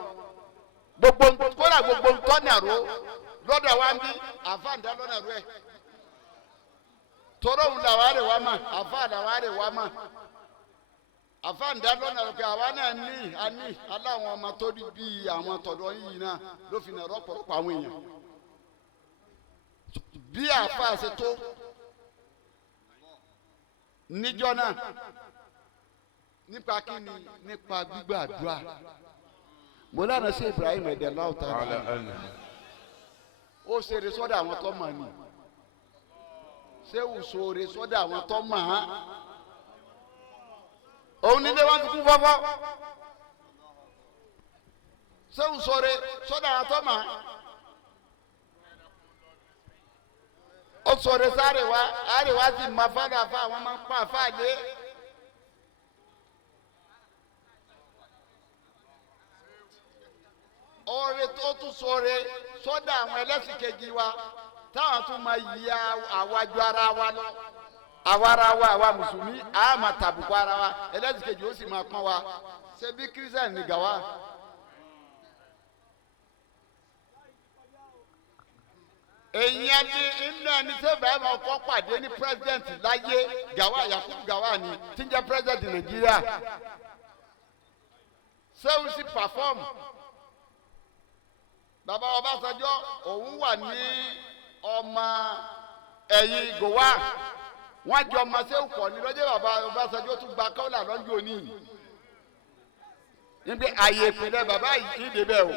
gbogbo kódà gbogbo tọ́nàró lọ́dọ̀ wa ń bí àfàǹdá lọ́nàró ẹ̀ tọ́rọ̀ òun làwárí wa mà àfàǹdá wárí wa mà àfàǹdá lọ́nàró pé àwa náà ní aláwọn ọmọ tó rí bíi àwọn tọ̀dọ̀ yìí náà ló fi nà rọ́pọ̀lọpọ̀ àwọn èèyàn bí àfa ṣe tó níjọ́ náà nípa kíni nípa gbígbàdúrà mo lánà sí Ibrahim ẹ̀dẹ̀lá ọ̀tá ó ṣeré sọ́dọ̀ àwọn tó mọ̀ ni ṣéwù ṣoore sọ́dọ̀ àwọn tó mọ̀ á òun nílé wọn ti kú fọ́fọ́ ṣéwù ṣoore sọ́dọ̀ àwọn tó mọ̀ á. ó sọ̀rọ̀ sáré wa àríwá sì máa fáwọn afá àwọn máa ń pa afá lé. ọ̀rẹ́ tó tún sọ̀rọ̀ sọ́dọ̀ àwọn ẹlẹ́sìn kejì wa táwọn tún máa yí àwájú ara wa lọ. àwa ara wa àwa mùsùlùmí àá máa tàbùkù ara wa ẹlẹ́sìn kejì ó sì máa pọ́n wa ṣé bí kírísítẹ́nì ní gàwá. èèyàn ní inú ẹni tí Ibrahim ọkọ pàdé ní president láyé Yakubu Gawani tí ń jẹ́ president Nàìjíríà sẹ́wọ́n sì perform bàbá Ọbásanjọ́ òun wà ní ọmọ ẹ̀yìn Gowá wọ́n jọ ọmọ sẹ́wọ́n pọ̀ ní lọ́jọ́ bàbá Ọbásanjọ́ tún gba kọ́là lọ́jọ́ òní níbi àyè ìpínlẹ̀ bàbá yìí débẹ̀ o.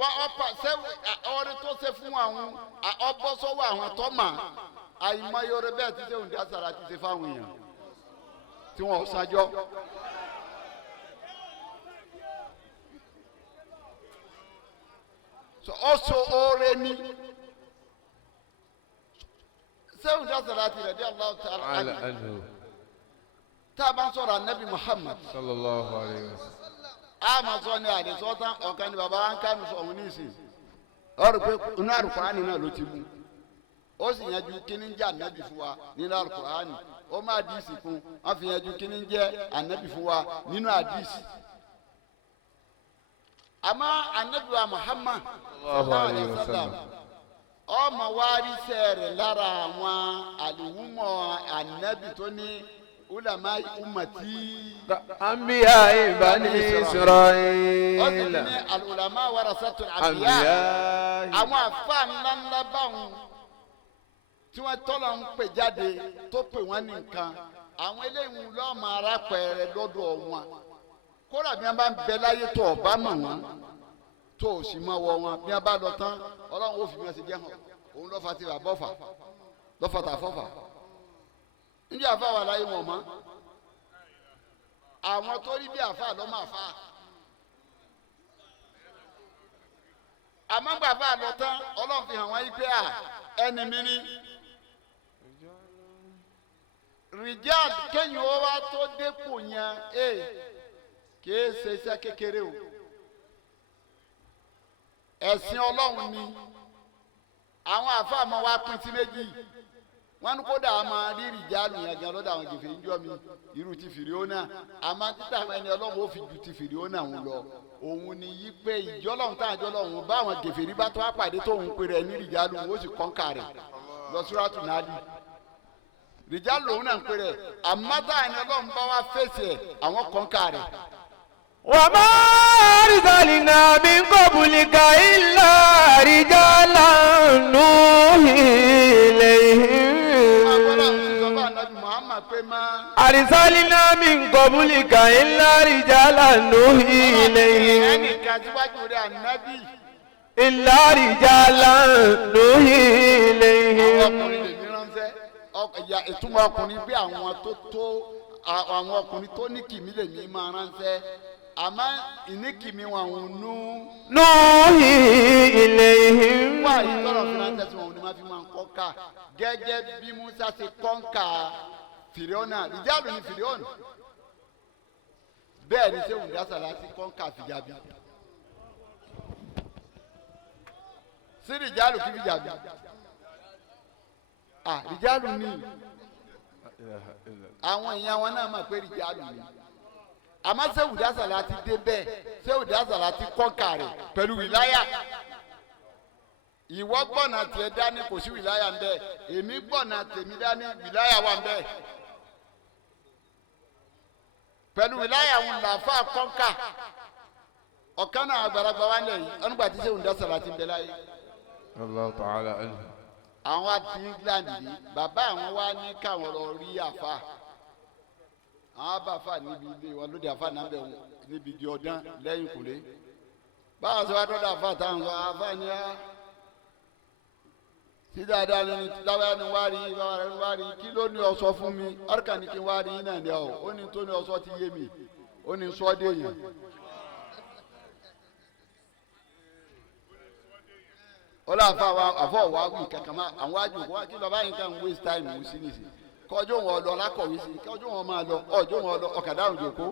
wọ́n ọ̀pá sẹ́wọ́n ọ̀rẹ́ tó ṣe fún àwọn ọbọ̀ sọ́wọ́ àwọn tó mà àìmọye oore bẹ́ẹ̀ ti ṣe òǹdí àṣàrà ti ṣe fáwọn èèyàn tí wọ́n ò ṣàjọ́. ọ̀ṣọ́ oore ni ṣé òǹdí àṣàrà ti rẹ̀ dé Allahu ta'ala anhu. tá a bá ń sọ̀rọ̀ anabi Muhammad sallallahu alayhi wa sallam. ama sọ ni àdìsọ tán ọ̀kan ni baba wa ń kánu sọ òun ní ìsìn ọ̀rọ̀ pé inú àlùkùránì náà ló ti mú ó sì yanjú kíní jẹ́ ànábì fún wa nínú àlùkùránì ó má àdìsí kún wọ́n fi yanjú kíní jẹ́ ànábì fún wa nínú àdìsí. àmọ́ ànábì wa Muhammad sallallahu alayhi wa sallam ọmọ wa rí sẹ́ẹ̀rẹ̀ lára àwọn àlùwùmọ̀ ànábì tó ní ulama ummati anbiya bani Israil. ọdún ní alulama warasatul anbiya àwọn àfa ńláńlá báwọn tí wọ́n tọ́lọ̀ ń pè jáde tó pè wọ́n ní nǹkan àwọn eléyìí lọ́mọ arápẹ̀rẹ̀ lọ́dọ̀ wọn kódà bí wọ́n bá ń bẹ láyé tó ọba mọ̀ wọ́n tó o sì mọ̀ wọ wọn bí wọ́n bá lọ tán ọlọ́run ó fi mi ọ̀sẹ̀ jẹ́ hàn òun lọ́fà ti rà bọ́fà lọ́fà tà fọ́fà níbi àfa wà láyé wọn mọ́ àwọn tó rí bí àfa lọ́ máa fa àmọ́ gbàgbà lọ tán ọlọ́run fi hàn wọ́n yí pé ẹni mi ní rìjáàd kéyìn ó wá tó dépò yẹn kìí ṣe iṣẹ́ kékeré o ẹ̀sìn ọlọ́run ni àwọn àfa àmọ́ wa pín sí méjì wọn kódà a máa rí rìjálù yẹn gan lọ́dọ̀ àwọn gèfè ńjọ́ mi irú ti fìrìónà àmọ́ títà àwọn ẹni ọlọ́run ó fi ju ti fìrìónà ń lọ òun ni yí pé ìjọlọ́run tá àjọlọ́run bá àwọn gèfè rí bá tó àpàdé tóun pè rẹ̀ ní rìjálù ó sì kọ́ńkà rẹ̀ lọ súrátù Nálì rìjálù òun náà ń pè rẹ̀ àmọ́ tá ẹni ọlọ́run bá wá fèsì ẹ̀ àwọn kọ́ńkà rẹ̀. وما أرسلنا من قبلك إلا رجالا نوحي إليهم أرسلنا من قبلك إلا رجالا نوحي إليهم إلا رجالا نوحي إليهم. ìtumọ̀ ọkùnrin bí àwọn ọkùnrin tó ní kìmí lè ní máa ránṣẹ́ àmọ́ ìníkìmí wọn ò Nuhi ilayhim. wá yìí tọrọ fún ránṣẹ́ tí wọn ò ní máa fi máa ń kọ́ka gẹ́gẹ́ bí Musa ṣe kọ́ńkà fìrìọ́nà ìjáàlú ni fìrìọ́nà bẹ́ẹ̀ ni sẹ́wọ̀n dásà láti kọ́ńkà fìjàbí sí ìjáàlú kí fìjàbí ìjáàlú ni àwọn èèyàn wọn náà mọ̀ pé ìjáàlú ni àmọ́ sẹ́wọ̀n dásà láti dé bẹ́ẹ̀ sẹ́wọ̀n dásà láti kọ́ńkà rẹ̀ pẹ̀lú wìláyà ìwọ gbọ́nà tiẹ̀ dání kò sí wìláyà ń bẹ èmi gbọ́nà tèmi dání wìláyà wà ń bẹ pẹ̀lú wìláyà ń là fà kọ́ńkà ọ̀kan náà àgbàlagbà wà lẹ́yìn ọ̀nùgbà tí sẹ́wọ̀n dásà láti ń bẹ láyé. Allah ta'ala anhu. àwọn àti England yìí bàbá àwọn wá ní káwọn lọ rí àfa àwọn abáfa níbi ilé wọn lóde àfa náà bẹ níbi di ọdán lẹ́yìn kùlé báwọn sọ wá dọdọ àfa táwọn sọ àfa ni á tí dáadáa ni lábẹ́ ni wá rí báwa rẹ ni wá rí kí ló ní ọsọ fún mi ọ̀rẹ́kà ni kí n wá rí náà ni ọ ó ní tó ní ọsọ ti yé mi ó ní sọ́ọ́dé yẹn. ó lọ àfọ wà wí kankan máa àwọn àjòkó wa kí bàbá yín kàn waste time wù sí nìsín kọjú wọn lọ lákọ̀wé sí kọjú wọn máa lọ ọjọ́ wọn lọ ọ̀kadà òjòkó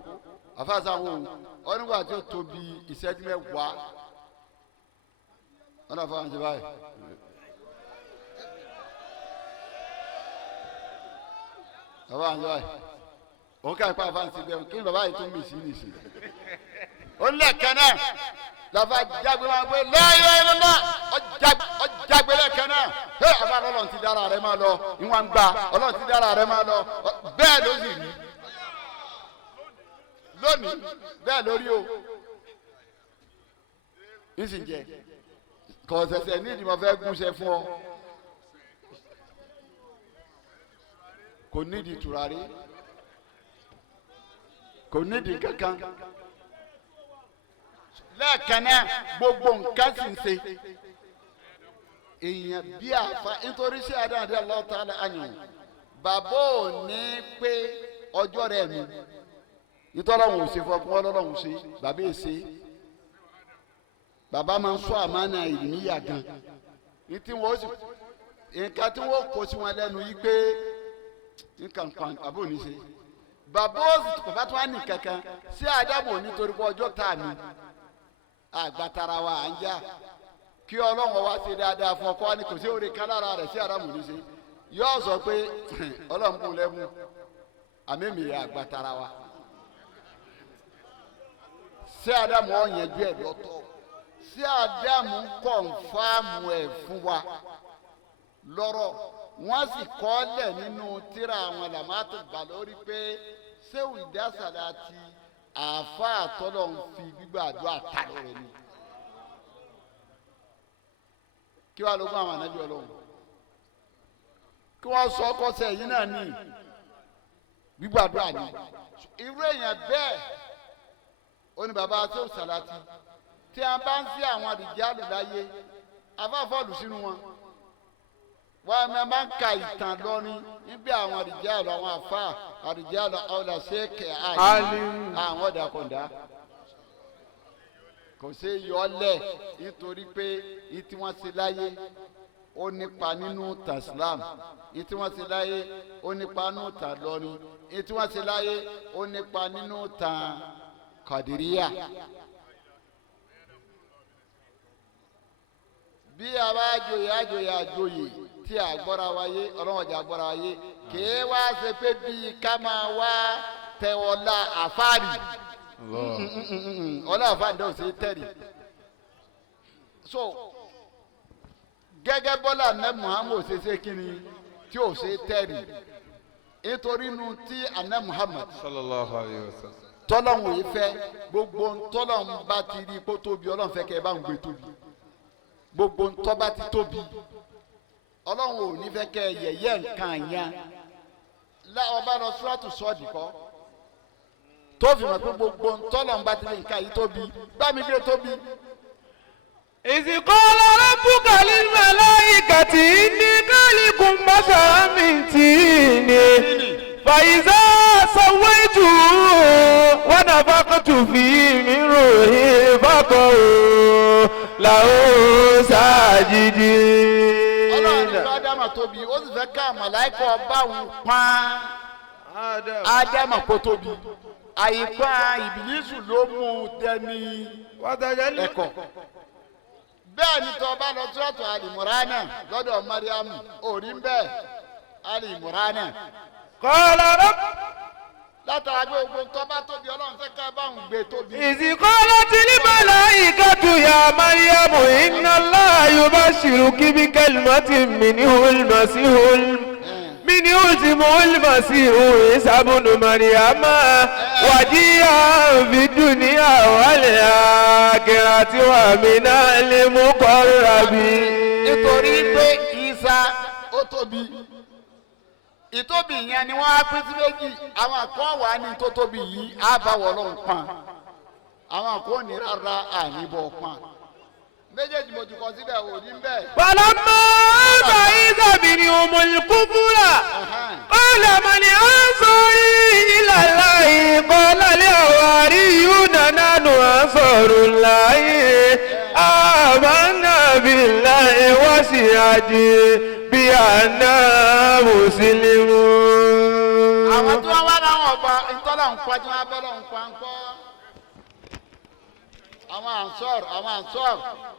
àfàṣà wọn o onígbà tí ó tóbi ìṣẹ́jú mẹ́wàá wọn náà fọwọ́n ti báyìí. bàbá àǹjọ báyìí òun ká ipa àfáǹsì bẹ́ẹ̀ kí ni bàbá yìí tún mì sí nìsín. ó ń lẹ̀kẹ́ náà lọ́fà jágbe máa gbé lẹ́yìn lọ́nà ọjàgbé lẹ́kẹ́ náà ẹ àbá ọlọ́run ti dára rẹ máa lọ ìwọ̀n ń gbà ọlọ́run ti dára rẹ máa lọ bẹ́ẹ̀ ló sì rí lónìí bẹ́ẹ̀ lórí o ìsìnjẹ kọ̀ọ̀sẹ̀sẹ̀ ní ìdìbò fẹ́ gúnṣẹ́ fún ọ kò nídìí tùràrí kò nídìí kankan lẹ́ẹ̀kan náà gbogbo nǹkan sì ń ṣe èèyàn bí àfa nítorí sí adáǹdé Allah Ta'ala àyàn bàbá ò ní pé ọjọ́ rẹ̀ mi nítorí àwọn òṣè fọkún ọlọ́run ṣe bàbá èsè bàbá máa ń sọ àmánà ìníyà gan ní tí wọ́n sì nǹkan tí wọ́n kó sí wọn lẹ́nu yìí pé nǹkan kan bàbá ò ní ṣe bàbá ò sì bàbá tó wà ní kankan sí Ádámù nítorí pé ọjọ́ tá a ní àgbàtara wa à ń jà kí ọlọ́run wá ṣe dáadáa fún ọkọ wa ní kò sí oore kan lára rẹ̀ sí Ádámù ní ṣe yóò sọ pé ọlọ́run kò lẹ́mú àmẹ́mì rẹ̀ àgbàtara wa sí Ádámù ọ̀yẹ́jú ẹ̀ lọ́tọ̀ sí Ádámù kọ̀ǹfàmù ẹ̀ fún wa lọ́rọ̀ wọ́n sì kọ́ lẹ̀ nínú tírà àwọn làmátò gbà lórí pé Ṣéhù Ìdásàlátì àáfàá tọ́lọ̀ ń fi gbígbàdúrà tàlẹ́ rẹ̀ ni kí wàá lógún àwọn ànábì ọlọ́run kí wọ́n sọ ọkọ̀ṣẹ́ yìí náà ní gbígbàdúrà ni irú èèyàn bẹ́ẹ̀ ó ní bàbá Ṣéhù Sàlátì tí a bá ń sí àwọn àdìjálù láyé afáfọ́ọ̀lù sínú wọn wọ́n máa ń ka ìtàn lọ́rin níbi àwọn àdìjálù àwọn àfáà àdìjálù ọ̀là ṣéèkè àyè àwọn ọ̀dàkọ̀dá kò sí yọlẹ̀ nítorí pé ìtí wọ́n ti láyé ó nípa nínú tàn Islam ìtí wọ́n ti láyé ó nípa nínú tàn lọ́rin ìtí wọ́n ti láyé ó nípa nínú tàn Kàdíríyà. bí a bá àjòyè tí a gbọ́ra wáyé ọlọ́wọ́n jà gbọ́ra wáyé kìí wá ṣe pé bíi ká máa wá tẹ ọlá àfáàrí ọlá àfáàrí náà ṣe tẹ̀rì so gẹ́gẹ́ bọ́lá anabi Muhammad ṣe ṣe kíni tí ò ṣe tẹ̀rì nítorí inú tí anabi Muhammad sallallahu alayhi wa sallam tọ́lọ́hún yìí fẹ́ gbogbo tọ́lọ́hún bá ti rí kó tóbi ọlọ́run fẹ́ kẹ́ ẹ bá ń gbé tóbi gbogbo ntọ́ba ti tóbi ọlọ́run ò ní fẹ́ kẹ́ ẹ yẹ̀yẹ́ nǹkan yẹn ọba lọ Suratu Sọ́ọ̀dì kọ́ tó fi mọ̀ pé gbogbo ntọ́lọ́hún bá ti rí nǹkan yìí tóbi bá mi gbé tóbi. إذ قال ربك للملائكة إني خالق بشرا من طين فإذا سويته ونفخت فيه من روحي فقعوا له ساجدين. ọlọ́run ní ádámà tóbi ó sì fẹ́ ká màláíkà ọba òun pọ́n ádámà kó tóbi àyíká ìbílísù ló mú un dẹni ẹ̀kọ́. bẹ́ẹ̀ ni tó bá lọ Suratu Al-Imran lọ́dọ̀ Mariamu òrí ń bẹ́ẹ̀ Al-Imran. Qala rabb. látara gbogbo tó bá tóbi ọlọ́run fẹ́ ká bá òun gbé tóbi. إذ قالت الملائكة يا مريم إن الله يبشرك بكلمة منه اسمه المسيح عيسى ابن مريم وجيها في الدنيا والآخرة ومن المقربين. nítorí pé Ìsá ó tóbi ìtóbi yẹn ni wọ́n á pín sí méjì àwọn kan wà ní tó tóbi yìí á bá wọ lọ́hùn pọ́n àwọn kan ní rárá àníbọ̀ pọ́n méjèèjì mo ti kọ síbẹ̀ ò ní bẹ́ẹ̀. فلما ألقى عيسى منهم الكفر قال من أنصاري إلى الله قال الحواريون نحن أنصار الله آمنا بالله واشهد بأننا مسلمون. àwọn tí wọ́n wá láwọn ọba ìtọ́lá ń pa tí wọ́n á bọ́ lọ́hùn pa ń kọ́ àwọn ànsọ́r.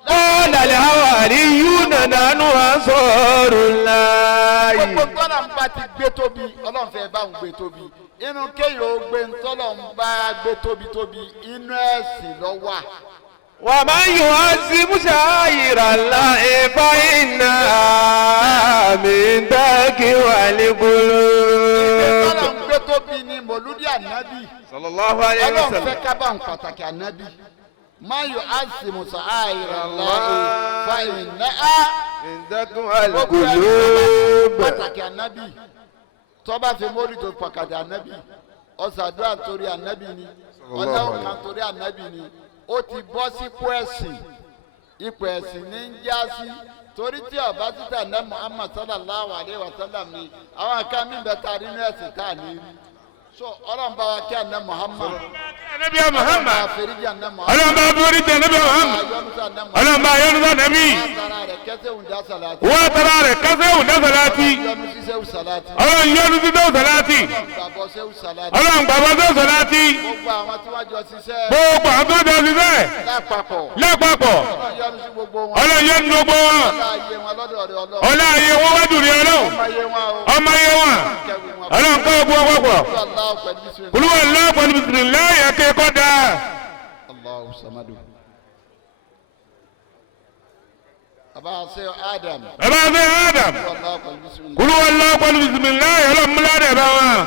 قال الحواريون نحن أنصار الله. gbogbo tọ́lá ń bá ti gbé tóbi ọlọ́run fẹ́ bá òun gbé tóbi inú kéèyàn ó gbé tọ́lá ń bá gbé tóbi inú ẹ̀sìn ló wà ومن يعظم شعائر الله فإنها من تقوى القلوب. Ọlọ́run gbé tóbi ní mọ̀lúdì ànábì. sallallahu alayhi wa Ọlọ́run sallam. fẹ́ ká bá ń pàtàkì ànábì. Man yu'azzimu sha'a'ira Allahi fa innaha min taqwa al-qulub. pàtàkì ànábì. Tọ́ba fi mórí tó pàkàtà ànábì. Ọ̀sàdúrà torí ànábì ni. Ọlọ́run kan torí ànábì ni. Ó ti bọ́ sípò ẹ̀sìn. Ipò ẹ̀sìn ní ń já sí. Torí tí ọba títà ní Muhammad sallallahu alayhi wa sallam ni àwọn kan mi bẹ taari ní ẹ̀sìn tá a ní rí. So Ọlọ́run bá wa kí àná Muhammad. Ànábì Muhammad. Àfẹ́ríjì àná Muhammad. Ọlọ́run bá borí tẹ Ànábì Muhammad. Ọlọ́run bá yọ́nú sá Ànábì. Tara rẹ̀ kẹ́sẹ̀ ń dá salati. Wọ́n tara rẹ̀ kásẹ̀ òun dá sàláàtì. Yọ́nú sísẹ́ wù salati. Ọlọ́run yọ́nú sí dá sàláàtì. Gbàgbọ́ sẹ́ wù salati. Ọlọ́run gbàgbọ́ dá sàláàtì. Gbogbo àwọn tí wọ́n jọ ṣiṣẹ́. Gbogbo àwọn tó jọ ṣiṣẹ́ Lápapọ̀. lápapọ̀. Ọlọ́run yọ́nú sí gbogbo wọn. Ọlọ́run yọ́nú gbogbo wọn. Ọláyé wọn lọ́dọ̀ rẹ̀ Ọlọ́run. Ọlá ayé wọn wájú rí Ọlọ́run. Ọmọye wọn o. Ọmọ ayé wọn. Ọlọ́run kọ́ gbogbo wọn pọ̀. Allahu pẹ̀lú bismillah. Olúwa ńlá pẹ̀lú bisimilayi ẹ̀kẹ́ kọ́ da. Allahu samadu. Baba ṣe Adam. Bàbá ṣe Adam. Allahu pẹ̀lú bismillah. Olúwa ńlá pẹ̀lú bisimilayi ọlọ́múlá dẹ̀ bá wọn.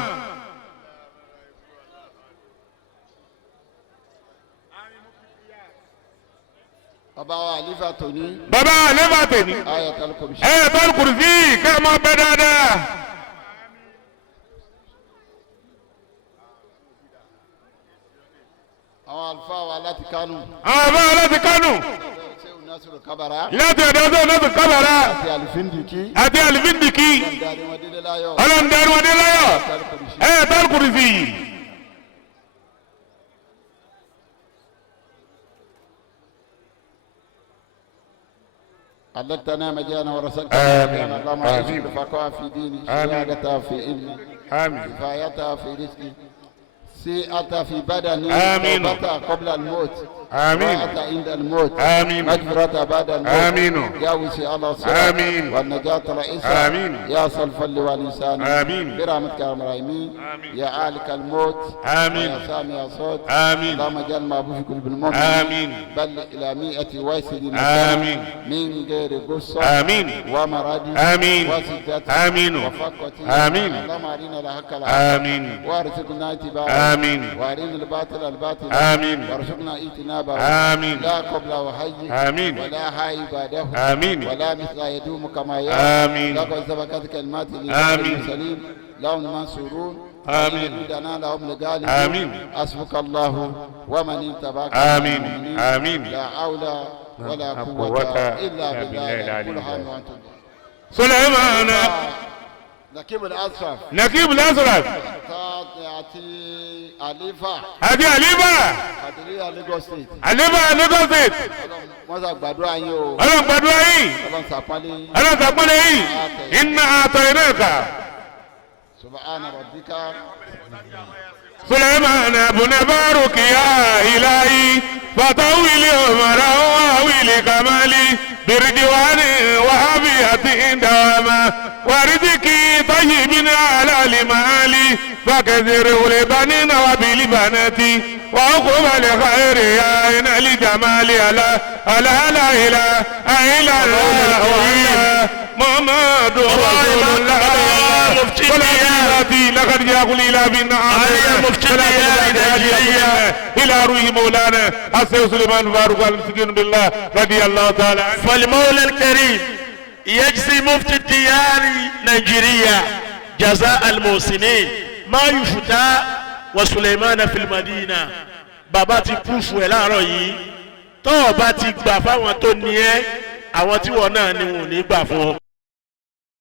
Baba wa Alifa Toni. Bàbá àlébà tèmi. Ayatul Kursi. Ẹ tọ́lù kùrùsí ká ẹ máa bẹ dáadáa. Àwọn àlùfáà wa láti Kánò. Àwọn bá láti Kánò. Ṣéwù Nasiru Kabara. Láti ọ̀dọ̀ ọ̀dọ̀ ọ̀dọ̀ kábàárà. Àti Alifindiki. Àti àlìfíndìkì. Dari wọn délé láyọ̀. Ọlọ́run darí wọn dé láyọ̀. Ayatul Kursi. Ẹ tọ́lù kùrùsí. علمتنا مجانا ورسلت آمين. اللهم آمين. ارزق الفقه في ديني آمين. سيادتها في علمي Àmín. كفايتها في رزقي سيئتها في بدني آمين. توبتها قبل الموت آمين. وراءتها عند الموت آمين. مغفرتها بعد الموت آمين. يا وسع الله الصراط آمين. والنجاة رئيسها آمين. يا صل الفل والإنسان آمين. برحمتك يا الراحمين يا عالك الموت آمين. يا سامي الصوت آمين. اللهم اجعل ما في قلوب المؤمن آمين. بل إلى 100 ويسد آمين. من غير غصة آمين. ومرض آمين. وسدة آمين. وفقة آمين. اللهم أرنا الحق الحق آمين. وارزقنا اتباعه آمين. وأرنا الباطل الباطل آمين. وارزقنا اجتنابه آمين. لا قبل وحي آمين. ولا حي بعده آمين. ولا مثل يدوم كما يرى آمين. لقد سبقت كلمات آمين. المرسلين لهم المنصورون آمين. لنا لهم لقال آمين. حسبك الله ومن اتبعك آمين. من المؤمنين. آمين. لا حول ولا لا قوة قوة إلا إلا بالله العلي بالله العظيم. وأنتم Suleiman. نكيب الأسرف Nakib Lazarus. àti àlefa Àti Àlíbà. àdìríyà Lagos State Àlíbà Lagos State. wọ́n ṣàgbàdúrà yín o Ọlọ́run gbàdúrà yìí. ọlọ́run ṣàpálẹ̀ yín Ọlọ́run sàpọ́nlé yìí. Inna a'tainaka. subhana rabbika Suleiman abuna baruki ya ilahi. Fatawili umara wa wili kamali. Birdiwani wa habiyati dawama. Wariziki tayyibin ala limali. فكثر لبنين وبلبنات وعقب لخير يا عين لجمال ألا لا إله إلا الله محمد رسول الله مفتي لقد جاء إلى بالنعم إلى روح مولانا السيد سليمان فاروق المسكين بالله رضي الله تعالى عنه. فالمولى الكريم يجزي مفتي الديار نيجيريا جزاء المحسنين ما يفتى وسليمان في المدينة. bàbá ti púfù ẹ̀ láàárọ̀ yìí tó o bá ti gbà fáwọn tó ní ẹ́ àwọn tí wọ́n náà ni wọn ò ní gbà fún ọ.